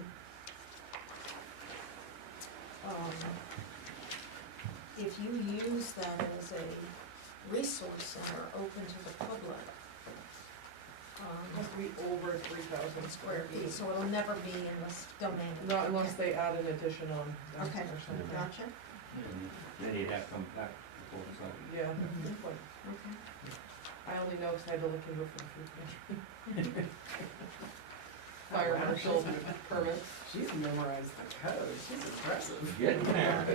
if you use that as a resource center open to the public, Has to be over 3,000 square feet, so it'll never be in this domain. Not unless they add an addition on that Okay, or something. gotcha, And then you'd have to come back before the site. Yeah, good point. okay. I only know because I had to look into it for the food pantry. Fire marshal permits. She's memorized the code, she's impressive. Getting there.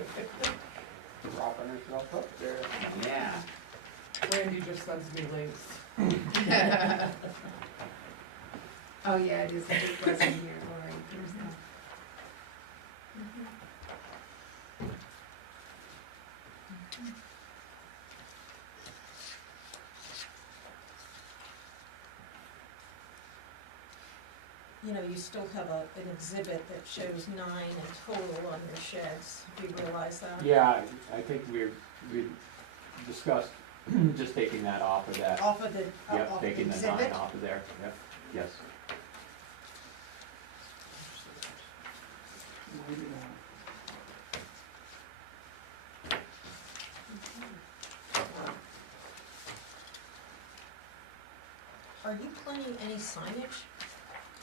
Dropping herself up there. Yeah. Randy just sends me links. Oh, yeah, it is a big present here, Lori, there's that. You know, you still have an exhibit that shows 9 in total on your sheds, do you realize that? Yeah, I think we discussed just taking that off of that. Off of the, Yep, off the taking the 9 exhibit? off of there, yep, yes. Are you planning any signage?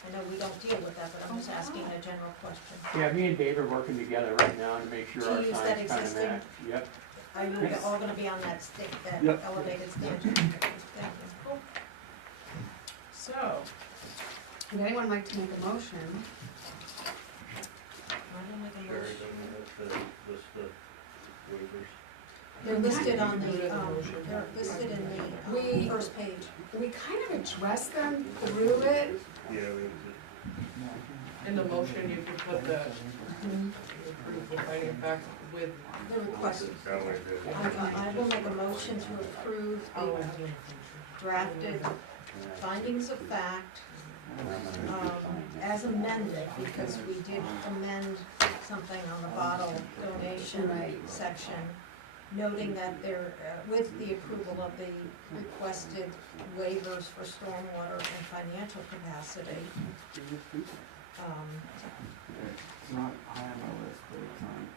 I know we don't deal with that, but I'm just asking a general question. Yeah, me and Dave are working together right now to make sure To our use signs that kind of existing- match. Yep, Are you Yes. all gonna be on that stick, that Yep. elevated stand? Thank you. Cool. So, would anyone like to make a motion? I will make a Sherry, motion. don't have to list the waivers. They're listed on You can do it the, as a motion. they're listed in the, We- first page. We kind of addressed them through it. Yeah, we, In the motion, you can put the, approve the finding of fact with, The request, that way the. I will make a motion to approve the drafted findings of fact, as amended, because we did amend something on the bottle donation Right. section, noting that there, with the approval of the requested waivers for stormwater and financial capacity. It's not high on my list, but it's on.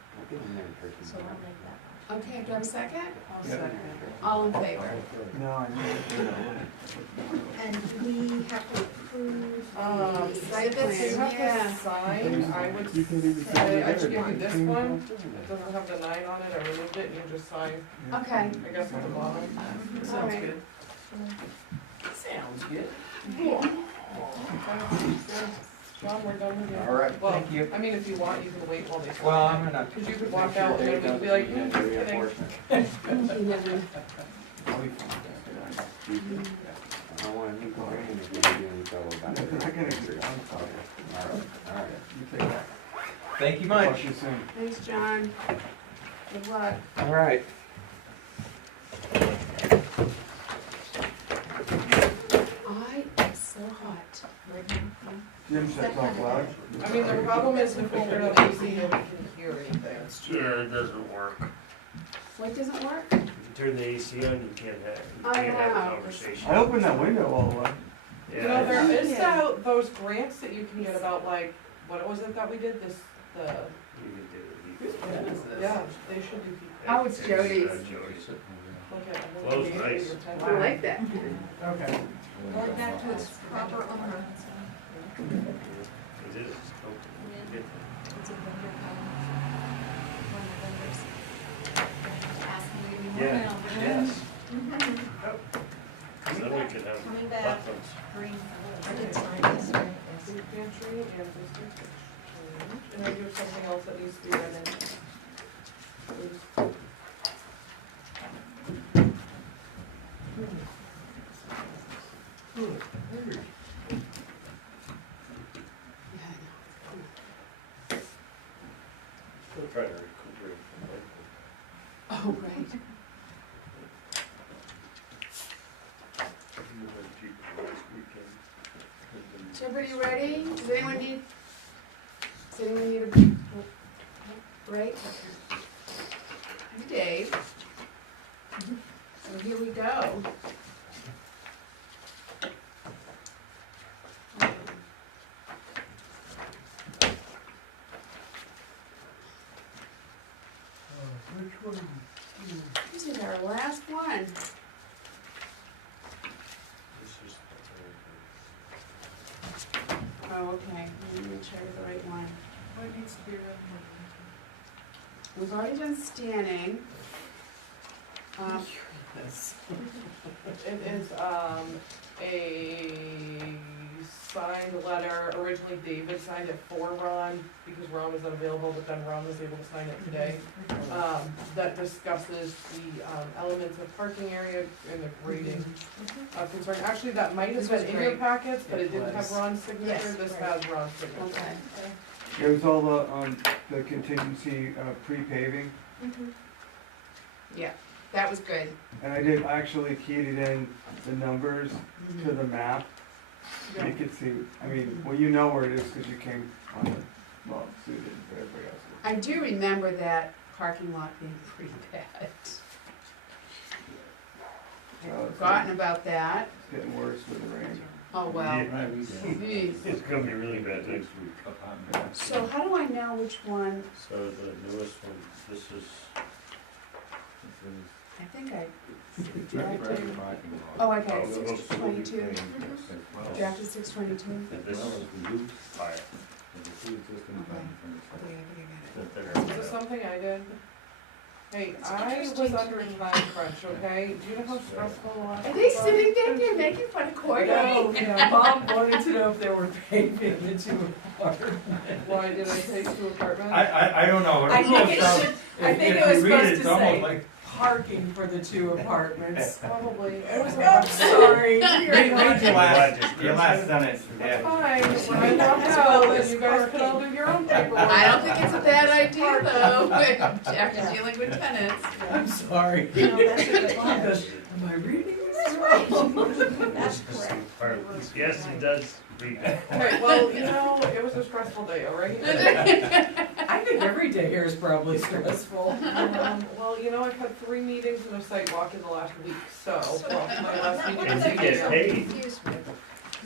So I'll make that Okay, do I have a second? I'll second. All in favor? No, I know. And we have to approve Site the plan. So you have Yeah. to sign, I would You can do the say, I same should give you there. this one, it doesn't have the 9 on it, I removed it, and you just sign, Okay. I guess at the bottom. All Sounds right. good. Sounds good. John, we're done with you. all right, Well, thank you. I mean, if you want, you can wait while they sign. Well, I'm gonna. Because you could make walk sure out and Dave then we'd be doesn't like, need any just kidding. reinforcement. You never- I don't wanna meet the rain if you do any trouble about it. I gotta get on top. All right. You take that. Thank you Talk much. to you soon. Thanks, John. Good luck. All right. I am so hot. Jim said talk loud. I mean, the problem is if we turn on AC, nobody can hear anything. Yeah, it doesn't work. What doesn't work? If you turn the AC on, you can't have know. a conversation. I opened that window all the way. You know, there is Yeah. those grants that you can get about like, what was it that we did, this, the, yeah, they should do. Oh, it's Jody's. Jody's. Look at- I'm Close, looking at nice. your pen. I like that. Okay. Going back to its proper owner. It is. Okay. It's a vendor one of the vendors. Ask me to be Yeah, more. yes. Coming Then we back, can have coming back, buttons. green, I didn't sign this, right? Food pantry and district exchange, and then there's something else that needs to be done in. Please. Yeah, I know. Still trying to recuperate from that. Oh, right. You went cheaper last weekend. Is everybody ready? Does anyone need a break? Hi, Dave. So here we go. Which one? This is our last one. This is, Oh, okay, let me make sure I get the right one. What needs to be read? We've already done standing. Yes. It is, a signed letter, originally David signed it for Ron, because Ron was unavailable, but then Ron was able to sign it today. That discusses the, elements of parking area and the grading of concern. Actually, that might have This been was in your great. packets, but It it didn't have was. Ron's signature, Yes, this right. has Ron's signature. Okay. It was all the contingency, pre-paving, Yeah, that was good. and I actually keyed it in the numbers to the map. Yeah. You could see, I mean, well, you know where it is, cause you came on the, well, so you didn't, but everybody else did. I do remember that parking lot being pretty bad. Oh, I've forgotten about that. It's getting worse with the rain. Oh, well. Yeah, Jeez. it's gonna be really bad next week. So how do I know which one? So the newest one, this is, I think I That's drafted. the parking lot. Oh, I got it, Oh, it looks 622. well, Drafted 622. and this is fire. Okay, I think I got it. That Is this something I did? Hey, It's I interesting was to under me. time crunch, okay? Do you know how stressful a lot of Are they people sitting back there making fun of Courtney? No, Bob wanted to know if they were paving the two apartments. Why did I take two apartments? I don't know. I think it should, I think it was supposed to say like. parking for the two apartments. Probably. It was I'm sorry. Your last sentence, That's fine. When I walk out, then you guys can all do your own paperwork. I don't think it's a bad idea though, after dealing with tenants. I'm sorry. No, that's a good one. Am I reading That's this right. wrong? That's correct. Yes, it does read that. Okay, well, you know, it was a stressful day, all right? I think every day here is probably stressful. Well, you know, I've had 3 meetings and a site walk in the last week, so, well, my last meeting And was you get paid. Confused with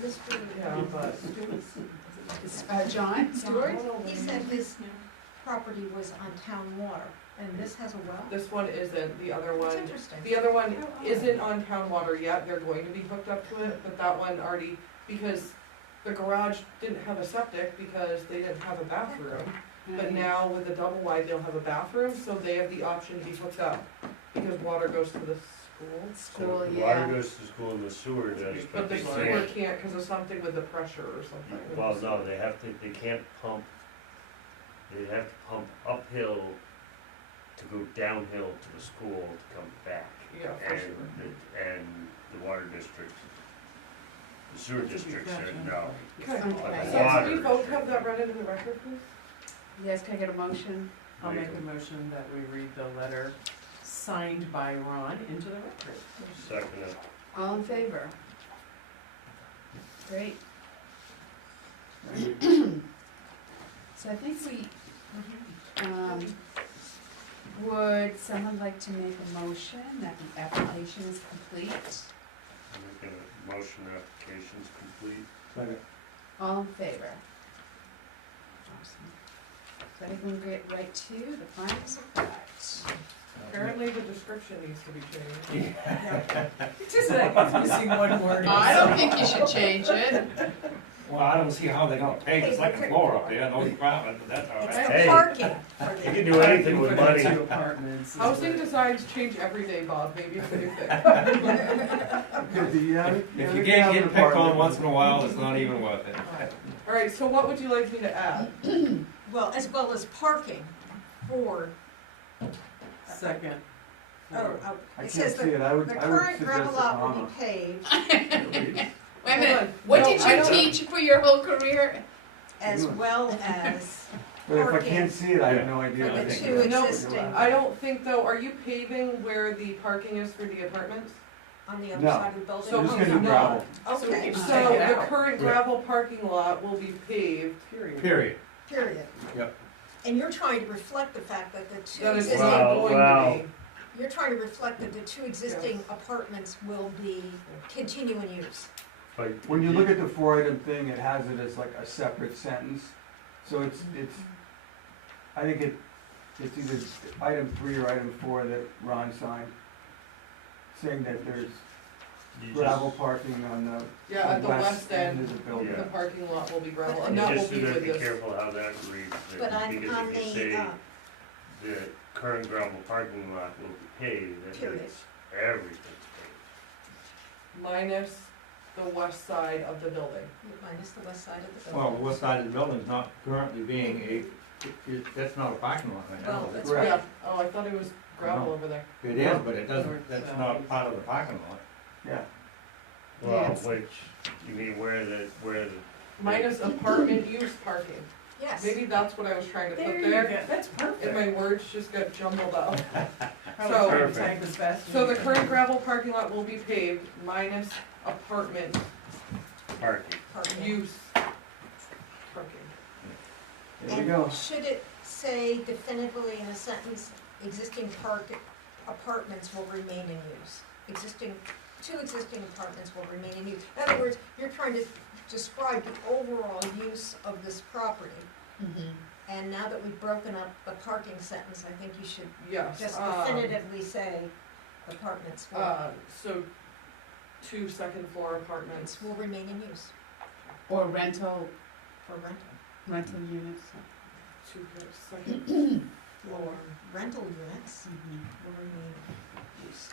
Mr. Yeah, but. John Stewart? He said his property was on town water, and this has a well? This one isn't, the other That's one, interesting. the other one isn't on town water yet, they're going to be hooked up to it, but that one already, because the garage didn't have a septic because they didn't have a bathroom. But now with the double wide, they'll have a bathroom, so they have the option to be hooked up, because water goes to the school. School, So the yeah. water goes to school and the sewer does, But but the they sewer can't. can't, cause of something with the pressure or something. Well, no, they can't pump, they have to pump uphill to go downhill to the school to come back. Yeah, for And, sure. and the water district, the sewer district said no. Okay, Okay. so Water can we both district. have that read into the record, please? Yes, can I get a motion? I'll make a motion that we read the letter signed by Ron into the record. Second it. All in favor? Great. So I think we, would someone like to make a motion that the application is complete? Make a motion application's complete. All in favor? Awesome. So I think we'll get right to the findings of fact. Apparently the description needs to be changed. Just it's missing one word. I don't think you should change it. Well, I don't see how they're gonna pave the second floor up there, no problem, but that's all It's right. the Hey. parking for You the, can do anything with money. Two apartments. is Housing what- designs change every day, Bob, maybe it's a new thing. If you can't get picked on once in a while, it's not even worth it. Alright, so what would you like me to add? well as parking for, Second. I it says can't see the, it, I would the suggest current gravel a lot will comma. be paved Wait a minute, Hold on. what No, did I you don't- teach for your whole career? as well as But if I Parking. can't see it, I have no idea. for what the it two is. No, existing, I don't think though, are you paving where the parking is for the apartments? on the other No. side of the building? So I'm just who's gonna do not? gravel. So we Okay, can just So take it the out. current gravel parking lot will be paved, Period. Period. period. Yep. And you're trying to reflect the fact that the two that is existing, not going Wow. to be. you're trying to reflect that the two existing apartments will be continuing use. But When you look at the 4-item thing, it has it as like a separate sentence, so it's, I think it's either item 3 or item 4 that Ron signed, saying that there's You gravel parking on Yeah, at the west end, of the building. the parking lot will be gravel, But- and that You will just be gotta with be this. careful how that reads, But because on if you the, say the current gravel parking lot will be paved, that Period. means everything's paved. Minus the west side of the building. minus the west side of the Well, building. west side of the building's not currently being that's not a parking lot right now. Well, that's Correct. right. Yeah, oh, I thought it was gravel over there. It is, but it doesn't, that's not part of the parking lot. Yeah, Well, Yes. which, you mean where the, Minus apartment use parking. Yes. Maybe that's what I was trying to There put you there, go, that's and perfect. my words just got jumbled up. Probably So- trying to type as fast as So you the can. current gravel parking lot will be paved minus apartment parking? Parking. use parking. there we go. And should it say definitively in a sentence, existing apartments will remain in use? Two existing apartments will remain in use. In other words, you're trying to describe the overall use of this property. Mhm. And now that we've broken up the parking sentence, I think you should Yes, just definitively say apartments so 2 second floor apartments. will remain in use Or rental, for rental. rental units. 2 second floor, Rental units Mhm. will remain in use.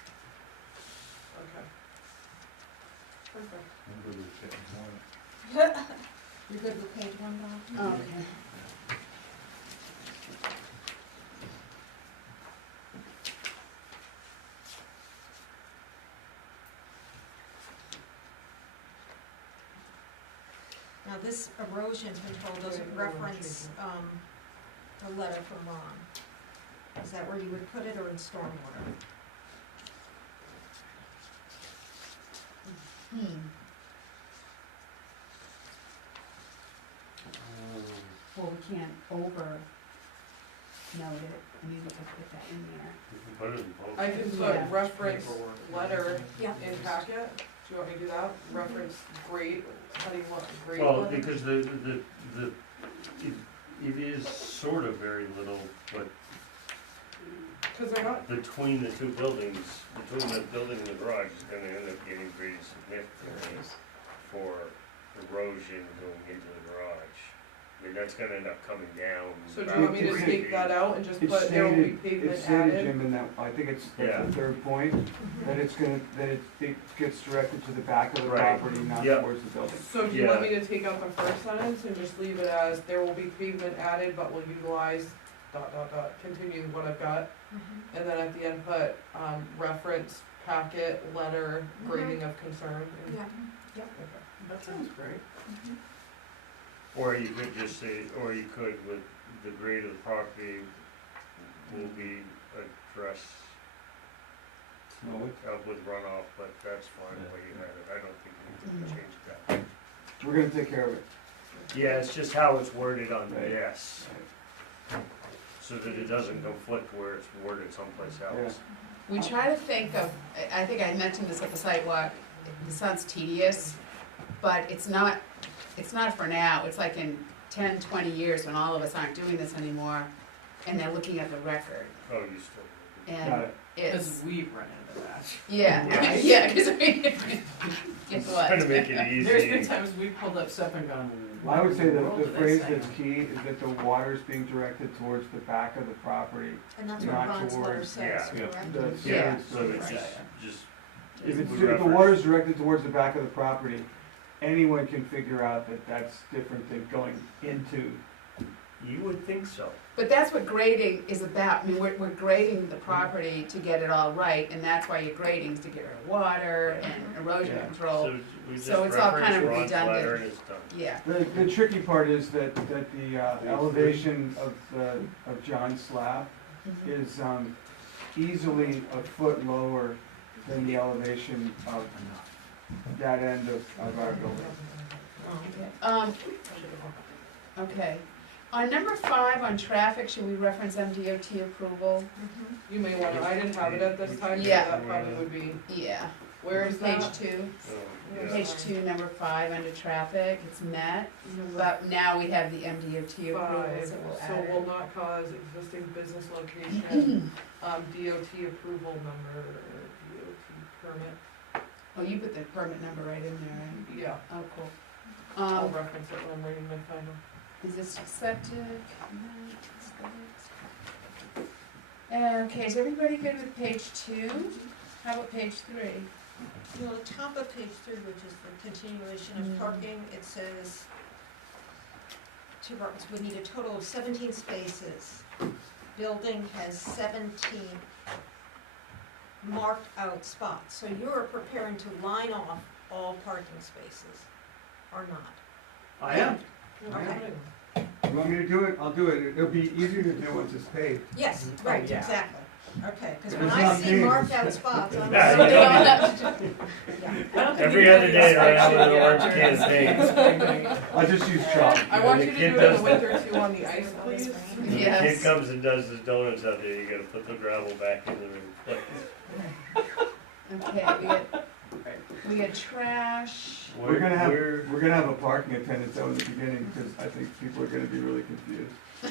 okay. Perfect. I'm good with getting one. You're good with page 1, Bob? Okay. Now, this erosion control doesn't reference, the letter from Ron. Is that where you would put it, or in stormwater? Hmm. Well, we can't over note it, I mean, we can put that in there. You can put it in both. I can Yeah. put reference letter Yeah. in packet. Do you want me to do that? Reference grade, how do you want grade Well, letter? because it is sort of very little, but Cause they're not, between the two buildings, between the building and the garage is gonna end up getting pretty significant for erosion going into the garage. I mean, that's gonna end up coming down. so do you want me to It's- take that out and just It's put there will be stated, pavement it's stated, added? Jim, in that, I think it's Yeah. the third point, that it's gonna, that it gets directed to the back of the Right. property, not Yeah. towards the building. So do you want Yeah. me to take out the first sentence and just leave it as, there will be pavement added, but will utilize ... continue what I've got? Mm-hmm. And then at the end put, reference, packet, letter, grading of concern. and- Yeah. Okay. That sounds great. Or you could just say, or you could with the grade of the property will be addressed Snow it. with runoff, but that's fine the way you had it. I don't think we need to change that. We're gonna take care of it. Yeah, it's just how it's worded on Right. this, so that it doesn't conflict where it's worded someplace else. We try to think of, I think I mentioned this at the sidewalk, this sounds tedious, but it's not for now, it's like in 10, 20 years when all of us aren't doing this anymore, and they're looking at the record, Oh, you still. Got and it. it's, Because we've run into that. yeah, Yeah. yeah, cause I mean, guess It's what? gonna make it There's been easy. times we've pulled up stuff and gone, I would say what in that the the world phrase did I that's say? key is that the water's being directed towards the back of the property. And that's what Not Ron's letter towards- says, yeah. correct? That's- Yeah. So it's Right. just. If it's, we if the reference- water's directed towards the back of the property, anyone can figure out that that's different than going into. You would think so. But that's what grading is about, I mean, we're grading the property to get it all right, and that's why you're grading, is to get rid of water and erosion Yeah. control, So we just So it's all kind of reference Ron's letter redundant. and it's done. yeah. The tricky part is that the elevation of John's slab Mhm. is easily a foot lower than the elevation of that end of our building. Okay, on number 5, on traffic, should we reference MDOT approval? Mhm. You may wanna, I didn't have it at this time, so Yeah. that probably would be, Yeah. where is that? Page 2, So, yeah. page 2, number 5, under traffic, it's met, but now we have the MDOT approval, 5, so we'll so add will it. not cause existing business location, DOT approval number, DOT permit. Oh, you put the permit number right in there, right? Yeah, Oh, cool. I'll reference it when I'm reading my final. Is this septic? Okay, is everybody good with page 2? How about page 3? You know, the top of page 3, which is the continuation of parking, it says, we need a total of 17 spaces. Building has 17 marked out spots. So you're preparing to line off all parking spaces, or not? I am. Okay. You want me to do it? I'll do it. It'll be easier to do once it's paved. Yes, Oh, right, yeah. exactly. Okay, because If when it's I not see paved, marked out spots, I'm Yeah, like, Yeah. Every other day I have an orange can of paint. I'll just use chalk. I want the you to kid do it in does the winter too on the ice, please. When the Yes. kid comes and does his donuts out there, you gotta put the gravel back in the place. Okay, we got trash. We're gonna have a parking attendant though in the beginning because I think people are gonna be really confused. I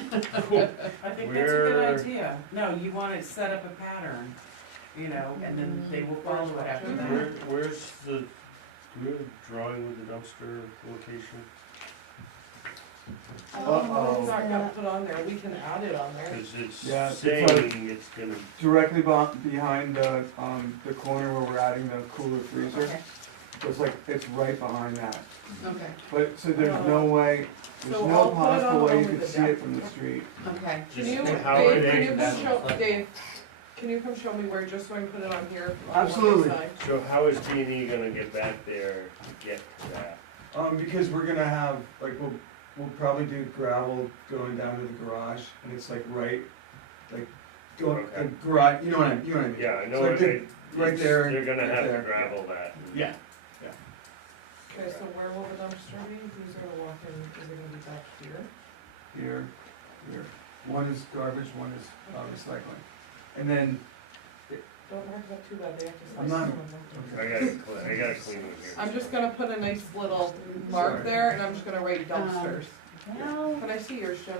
think that's a good idea. No, you want to set up a pattern, you know, and then they will follow it after that. Where's the, do we have a drawing with the dumpster location? It's not gonna put on there, we can add it on there. Cause it's Yeah, it's saying it's gonna, Directly behind the corner where we're adding the cooler freezer. Okay. It's like, it's right behind that. Okay, But, so there's no way, there's So no I'll put it possible on way you with could the see deck. it from the street. okay. Can you, Just how Dave, it can you is. come show, Dave, can you come show me where, just so I can put it on here? on the Absolutely. side? so how is D&E gonna get back there to get to that? Because we're gonna have, like, we'll probably do gravel going down to the garage, and it's like right, like, going, Okay. the garage, you know what I mean? Yeah, I know, So it- right there, they're gonna right have to there. gravel that. Yeah. Okay, so where will the dumpster be? Who's gonna walk in? Is it gonna be back here? Here, here. One is garbage, one is recycling. And then, Don't mark it up too bad, they have to. I'm not- I gotta clean it here. I'm just gonna put a nice little mark there, and I'm just gonna write dumpsters. Well, Can I see yours, Jim? a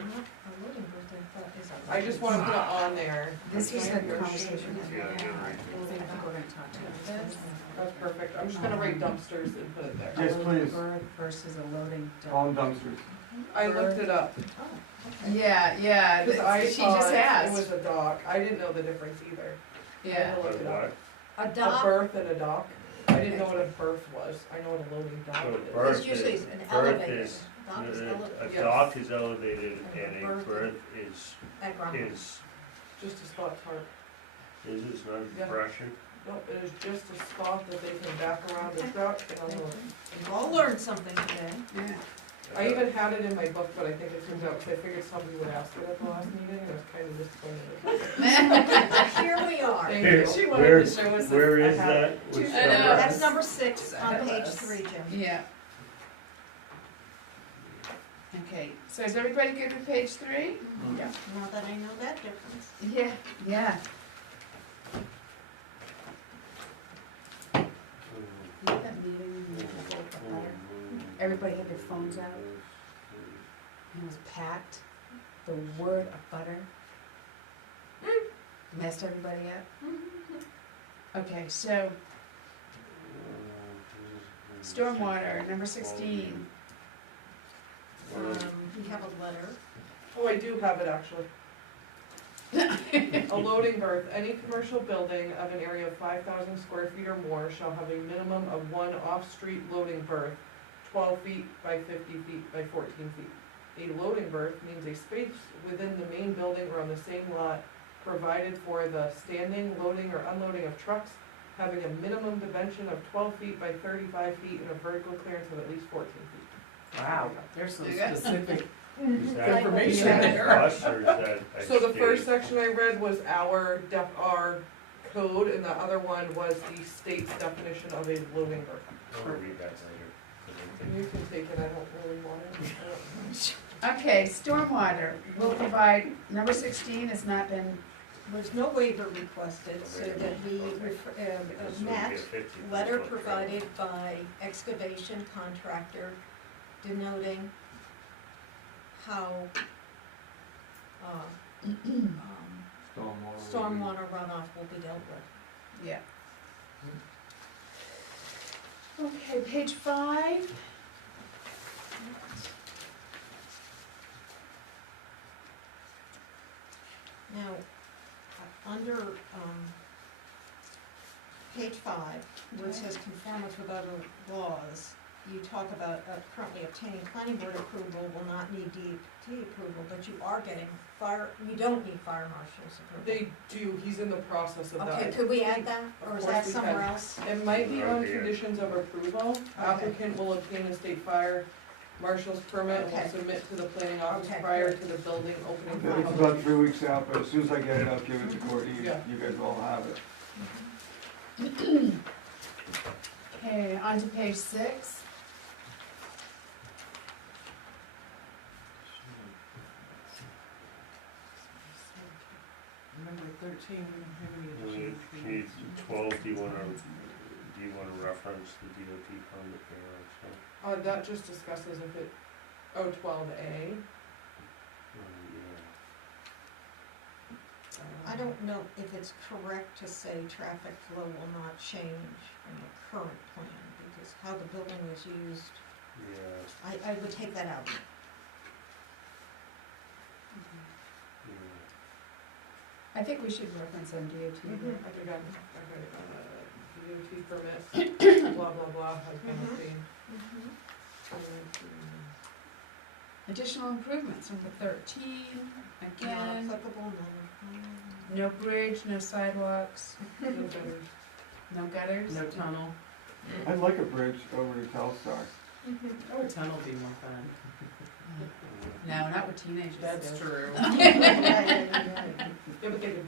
loading birthday, but is that? I just wanna put it on there. this was Can I the have yours? conversation that we Yeah, had. yeah. I think we're gonna talk to This? That's perfect. I'm just gonna write dumpsters and put it there. yes, please, versus a loading all dumpsters. I looked it up, Oh, okay. Yeah, yeah, cause I she thought just it asked. was a dock. I didn't know the difference either. I Yeah, had to look it up. A A dock berth and a dock. I didn't know what a berth was. I know what a loading dock So is. berth is usually is- an berth elevator. is- Dock is A elevated Yes. dock is elevated And and a a berth berth is, at ground. is, Just a spot tarp. is it's not Yeah. depression? Nope, it is just a spot that they can back around the truck and unload. We've all learned something today. yeah. I even had it in my book, but I think it turns out, cause I figured somebody would ask it at the last meeting, and I was kind of disappointed. Here we are. Thank Here, you. She where- wanted to show us. Where I is have that? it. Which I know. number? That's number 6 on Ahead of page us. 3, Jim. Yeah. Okay, so is everybody good with page 3? Yeah, now that I know that difference. Yeah. Yeah. That meeting, and people with the butter. Everybody had their phones out. It was packed. The word of butter messed everybody up. Okay, so stormwater, number 16. We have a letter. Oh, I do have it actually. A loading berth, any commercial building of an area of 5,000 square feet or more shall have a minimum of one off-street loading berth, 12 feet by 50 feet by 14 feet. A loading berth means a space within the main building or on the same lot provided for the standing, loading, or unloading of trucks, having a minimum dimension of 12 feet by 35 feet and a vertical clearance of at least 14 feet. Wow, there's some You got- specific Is that information Yeah. there. us or is that a So the first state? section I read was our code, and the other one was the state's definition of a loading berth. I'll read that later. And you can take it, I don't really want it. Okay, stormwater will provide, number 16 has not been, There's no waiver requested, so that we This would be a met 50% letter trail. provided by excavation contractor denoting how stormwater runoff will be dealt with. yeah. Okay, page 5. Now, under, page 5, where it says conformance with other laws, you talk about currently obtaining planning board approval will not need DEP approval, but you are getting you don't need fire marshal's approval. They do, he's in the process of that. Okay, could we add that, or is Of course that we somewhere can. else? It might be on Yeah. conditions of approval. Applicant will obtain a state fire marshal's permit and will Okay. submit to the planning office Okay. prior to the building opening. for It's public about use. 3 weeks out, but as soon as I get it, I'll give it to Courtney, Yeah. you guys all have it. Okay, on to page 6. Number 13, we don't have any You additional. need 12, do you wanna reference the DOT permit there also? That just discusses if it, 12A. I don't know if it's correct to say traffic flow will not change from the current plan, because how the building is used, Yeah, I would take that out. yeah. I think we should reference on DOT. I think DOT permit, blah, blah, blah, has been Mhm. obtained. Additional improvements, number 13, Not again, applicable, no bridge, no sidewalks, No gutters. no gutters. No tunnel. I'd like a bridge over to Telstar. Oh, a tunnel would be more fun. No, not with teenagers. That's though. true. Yeah, but they would.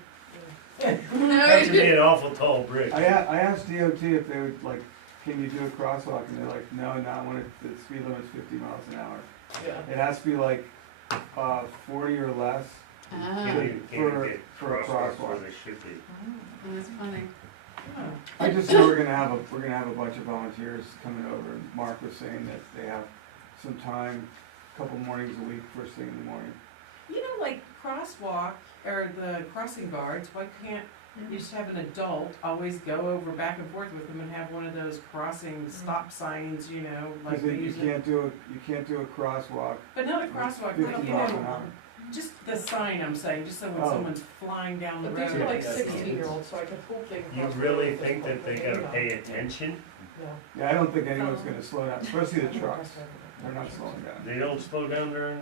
That would be an awful tall bridge. I asked DOT if they would, like, can you do a crosswalk, and they're like, no, not when the speed limit's 50 miles an hour. Yeah. It has to be like, 40 or less. Ah, Can't even get for a crosswalks crosswalk. where they should be. that's funny. Oh. I just know we're gonna have a bunch of volunteers coming over, and Mark was saying that they have some time, a couple mornings a week, first thing in the morning. You know, like crosswalk, or the crossing guards, why can't you just have an adult always go over back and forth with them and have one of those crossing stop signs, you know, like Because they you use it. can't do a crosswalk. But not a crosswalk, 50 like, you miles an know, hour. just the sign I'm saying, just so when Oh. someone's flying down the But road. these are like they see it. 16-year-olds, so I could hope they can. You cross really the road think that with they the gotta window. pay attention? Yeah. Yeah, I don't think anyone's gonna slow down, especially the trucks. They're not slowing down. They don't slow down during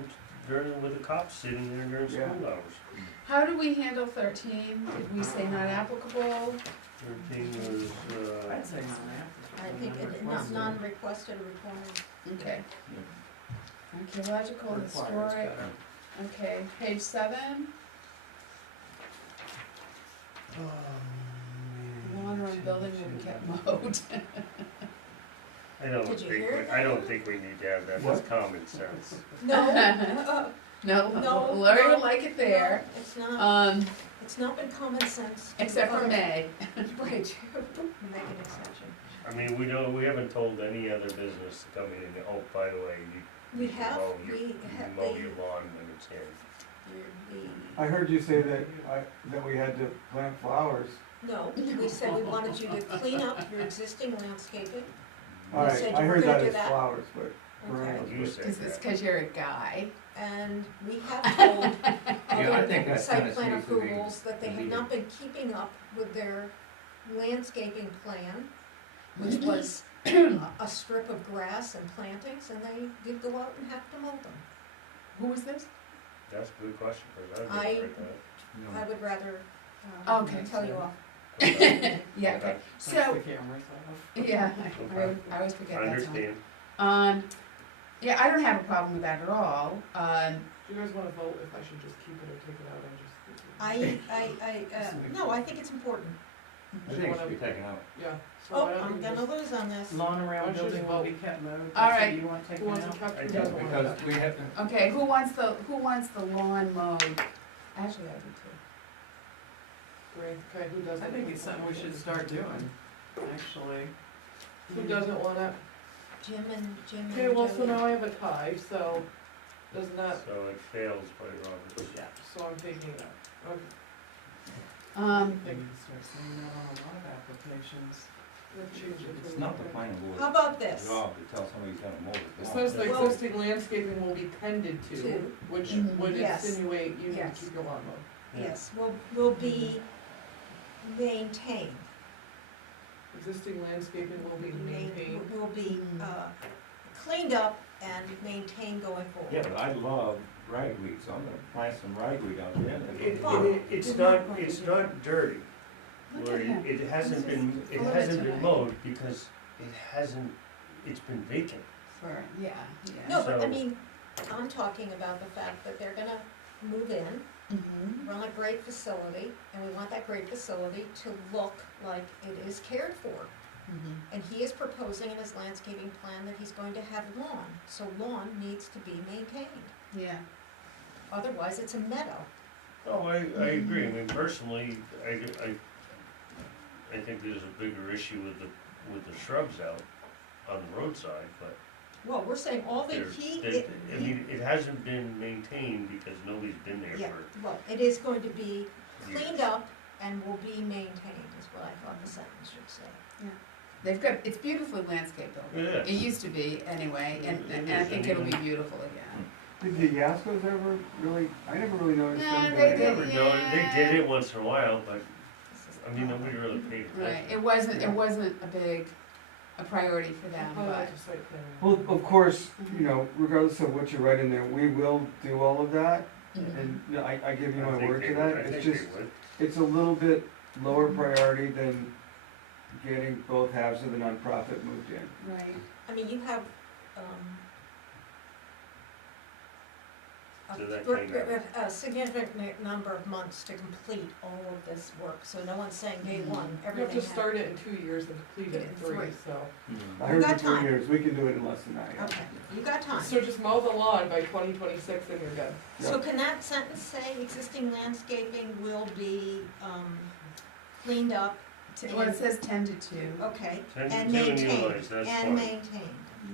with the cops sitting there during Yeah. school hours. How do we handle 13? Did we say not applicable? 13 was, I'd say not. I think it not non-requested or required. Okay. Archaeological, Requires historic, better. okay, page 7. Lawn around building will be kept mowed. Did you hear I don't think we need to have that, that's common sense. No, No, No, Larry no, would like it there. it's not, Um, it's not been common sense. except for May. Right, make an exception. I mean, we haven't told any other business to come in and, oh, by the way, We you have, mow your, we you have, mow your lawn when it's in. I heard you say that we had to plant flowers. no, we said we wanted you to clean up your existing landscaping. All right, said I you were heard gonna that do as that. flowers, but Okay. perennials. You said Is this that. because you're a guy? And we have told I other think that site kinda plan needs to be approvals that they have not been keeping up with their landscaping plan, which was a strip of grass and plantings, and they did go out and have to mow them. Who was this? That's a good question, because I- I've never heard I would rather Okay. tell you off. that. Yeah, okay. Puts So, the cameras off. yeah, Okay. I always forget I that time. understand. Yeah, I don't have a problem with that at all. Do you guys wanna vote if I should just keep it or take it out and just? No, I think it's important. I think it should be taken out. Yeah. So Oh, why don't I'm we gonna just- lose on this. Lawn Why around don't you building just will vote? be kept mowed. All That's what right. you want Who taken wants to out? cut? I Who do, doesn't want to Because cut? we have to, Okay, who wants the lawn mowed? Actually, I do too. Great, okay, who doesn't? I think it's something we should start doing, actually. Who doesn't want it? Jim and Okay, well, so Jody. now I have a tie, so doesn't that, So it fails by Robert's. yeah, so I'm taking it out. Okay. I think we can start saying that on a lot of applications. Let's change it to- It's not the planning How board's about this? job to tell somebody he's gonna mow It his says lawn. the Well- existing landscaping will be tended to, To. which Mhm. would Yes. insinuate you need to Yes. keep your lawn mowed. Yes, will be maintained. Existing landscaping will be maintained. Will be, cleaned up and maintained going forward. Yeah, but I love ragweed, so I'm gonna plant some ragweed out there. It's not dirty, Look where at him. it hasn't been, it full of it hasn't been tonight. mowed because it's been vacant. For, yeah, yeah. No, but I So- mean, I'm talking about the fact that they're gonna move in, Mm-hmm. run a great facility, and we want that great facility to look like it is cared for. Mm-hmm. And he is proposing in his landscaping plan that he's going to have lawn, so lawn needs to be maintained. Yeah. Otherwise, it's a meadow. Oh, I agree, I mean, personally, I think there's a bigger issue with the shrubs out on the roadside, but Well, we're saying all that I mean, it hasn't been maintained because nobody's been there Yeah, for well, it is going to be years. cleaned up and will be maintained, is what I thought the sentence should say. They've got, it's beautifully landscaped over It there. is. It used to be anyway, and It I is, think and it'll be even- beautiful again. Did the Yaskos ever really, I never really noticed Nah, them they doing did. it. Never know, they did it once in a while, but, I mean, nobody really paid Right, attention. it wasn't a priority for them, Probably but, like a site plan. Well, of course, you know, regardless of what you write in there, we will do all of that, Mhm. and you know, I give you I my think word they to would. that, I it's think just, they would. it's a little bit lower priority than getting both halves of the nonprofit moved in. right. I mean, you have, So that came out. a significant number of months to complete all of this work, so no one's saying day one, You have everything to start it in 2 years and complete it in 3, so. I You heard got for 3 time. years, we can do it in less than that, yeah. Okay, you got time. So just mow the lawn by 2026 and you're good. So can that sentence say existing landscaping will be, cleaned up, Well, it says tended to. okay, Tend and to maintained, utilize, that's and fine. maintained?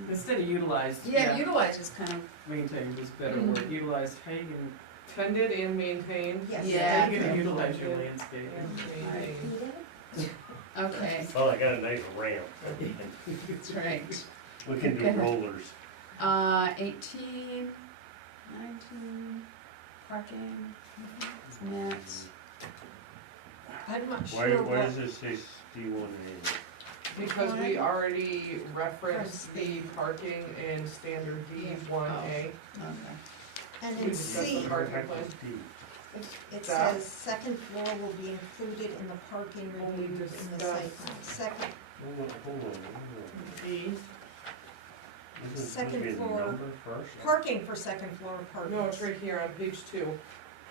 Instead of utilized, Yeah, utilize is kind of, maintained is better Mhm. word, utilized, how you Tended and maintained. Yes. Yeah. gonna, utilize your landscape. And maintained. okay, Oh, I got a nice ramp. that's right. We can do Go ahead. rollers. 18, 19, parking, net. I'm not Why, sure why what, does it say C1A? Because we already referenced the parking in standard D Yeah. 1A. Okay. and We in discussed C, the parking Heck plan. is D? it That. says second floor will be included in the parking Only review in the site plan. Second, Hold on. D. Isn't it Second supposed to be the floor. number first? parking for second floor apartments. No, it's right here on page 2.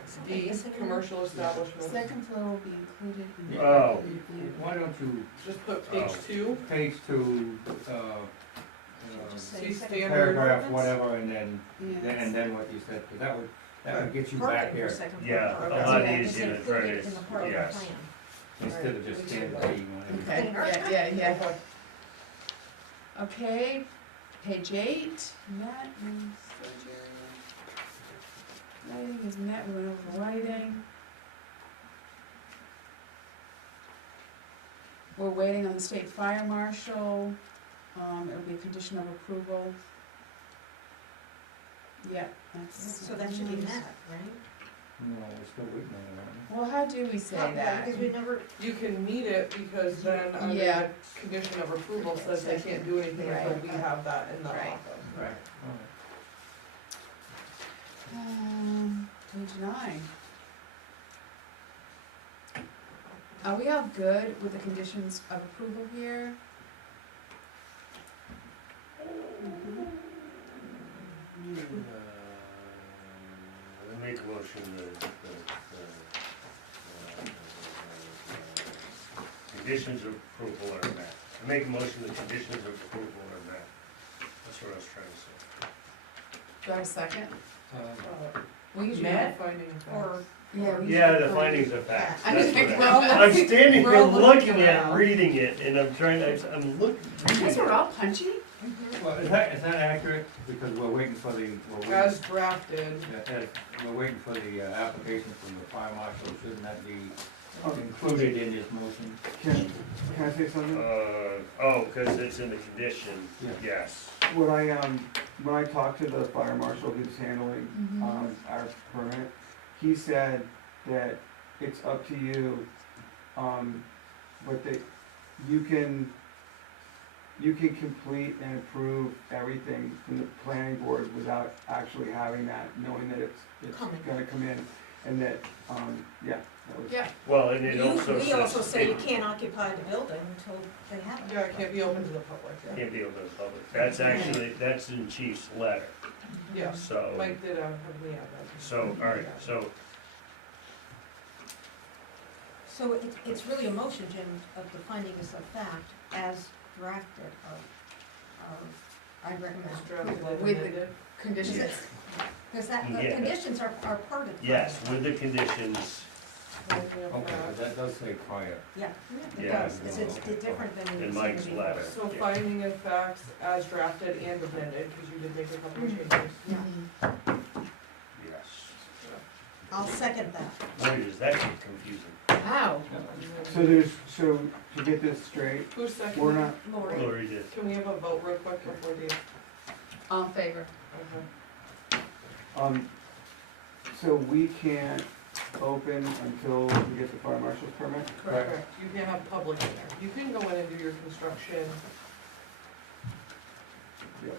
Something D, missing in commercial establishment. Second floor will be included in the Oh. parking review. Why don't you Just put page Oh. 2. page to, Should just say See second standard floor paragraph, apartments? whatever, and then, Yeah. then what you said, 'cause that would get you back Parking for here, second floor Yeah, apartments. a lot Okay, easier to it's try included to- in the parking yes. plan. instead of just standing Right. reading on everything. Okay, yeah. Okay, page 8, net and storage area. Lighting is met, we went over the lighting. We're waiting on the state fire marshal, it'll be a condition of approval. Yep, that's. So that should be met, right? No, we're still waiting on that. Well, how do we say Well, that? Because we never, You can meet it because then under Yeah. the condition of approval says they can't do anything until Right. we have that in the Right. office. Right. Page 9. Are we all good with the conditions of approval here? I make a motion that, conditions of approval are met. I make a motion that conditions of approval are met. That's what I was trying to say. Do I have a second? We usually Met have, finding of or, facts. yeah, we Yeah, usually the findings of fact. I That's just what think I- we're all I'm looking- standing we're here all looking at, around. reading it, and I'm trying to, I'm looking. You guys were all punchy? Well, is that accurate? Because we're waiting for the, As drafted, we're waiting for the application from the fire marshal, shouldn't that be included in his motion. Can I say something? Cause it's in the condition, Yeah. yes. When I talked to the fire marshal who's handling, our permit, he said that it's up to you, but that you can complete and approve everything from the planning board without actually having that, knowing that it's Coming. gonna come in, and that, yeah, that was. Yeah. Well, and it also We also says, say you it can't occupy the building until they have it. Yeah, it can't be open to the public, yeah. can't be open to the public. That's actually, that's in Chief's letter, Yeah, so, Mike did, have me add that. so, alright, so, So it's really a motion, Jim, of the findings of fact as drafted I recommend. As drafted approval. and With the amended. conditions. Because the Yeah. conditions are part of the. yes, with the conditions, Finding of Okay, fact. but that does say prior. Yeah, it Yeah. does, it's different than. in Mike's letter. So Yeah. finding of facts as drafted and amended, because you did make a couple of changes. Yeah, Yes. I'll second that. Boy, does that get confusing. Wow. So to get this straight, Who's second? we're not, Lori, Lori did. Can we have a vote real quick before the, All in favor? okay. so we can't open until we get the fire marshal's permit? Correct. You can't have public in there. You can go in and do your construction. Yep.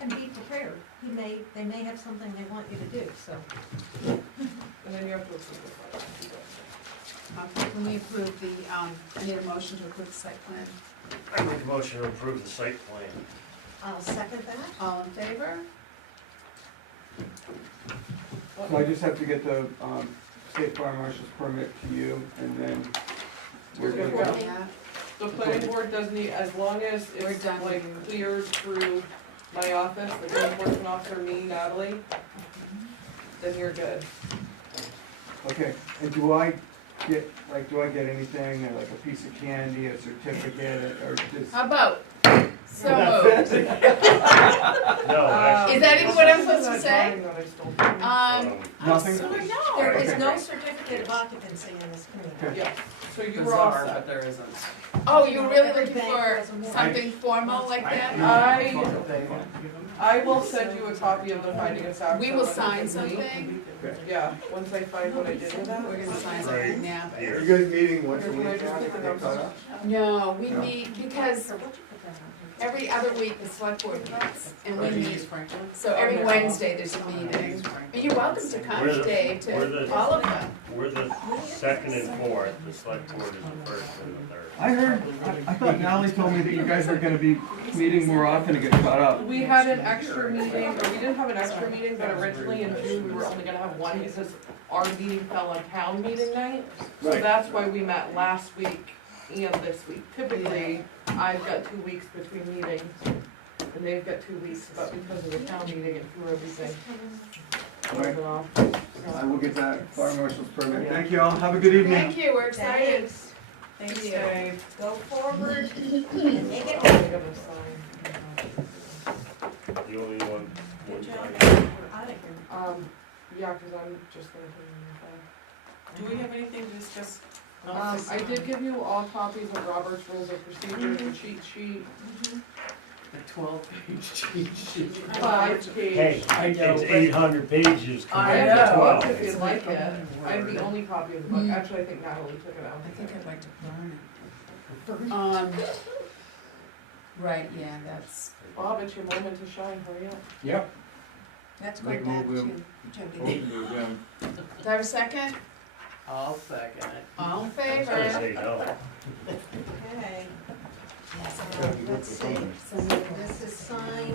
and be prepared, they may have something they want you to do, so. And then you have to approve the file. Okay, can we approve the, I need a motion to approve the site plan? I make a motion to approve the site plan. I'll second that. All in favor? So I just have to get the, state fire marshal's permit to you, and then we're You're good good. to go. Yeah. The planning board does need, as long as We're it's done. like cleared through my office, the code enforcement officer, me, Natalie, then you're good. Okay, and do I get anything, like a piece of candy, a certificate, or just? How about? So That's moved. it? No, actually. Is that even what I'm supposed to That say? drawing that I stole from you. I'm Nothing? sorry, There no. is no certificate of occupancy in this community. Yeah, so you were all Bizarre, set. but there isn't. Oh, you're really Every looking bank for has a mortgage. something formal like that? I will send you a copy of the finding of fact. We will sign something. Yeah, once I find what I did with that. We're gonna sign something now, but. Here. You guys meeting once a Can I week just after pick the they numbers cut up? up? No, we meet, because So what'd you put that on? every other week the select board meets, and we Or do you meet, use Franklin? so every Wednesday there's a meeting. And you're welcome to come, We're the- Dave, we're to the- all of them. We're the second and fourth, the select board is the first and the third. I heard, I thought Natalie told me that you guys were gonna be meeting more often to get caught up. We had an extra meeting, or we didn't have an extra meeting, but originally in June, we were only gonna have one because our meeting fell on town meeting night. So Right. that's why we met last week and this week. Typically, I've got 2 weeks between meetings, and they've got 2 weeks, but because of the town meeting, it threw everything Right. off. I will get that fire marshal's permit. Thank you all, have a good evening. Thank you, we're excited. Thanks. Thank you. Stay. Go forward and make it I happen. gotta sign. The only one. Good job. time. We're out of here. Yeah, cause I'm just gonna put it in your file. Do we have anything to discuss? I did give you all copies of Robert's Rules of Procedure, the cheat sheet, A 12-page cheat sheet. 5-page. Hey, I know, it's but- 800 pages I compared have to the 12. book if you'd like it. I have the only copy of the book. Actually, I think Natalie took it out. I think I'd like to burn it. Right, yeah, that's, Bob, it's your moment to shine, hurry up. Yep. That's Make going a back move, to Jody. do I have a second? I'll second it. All in I was gonna favor? say no. Okay. Yes. Let's see, So this is signed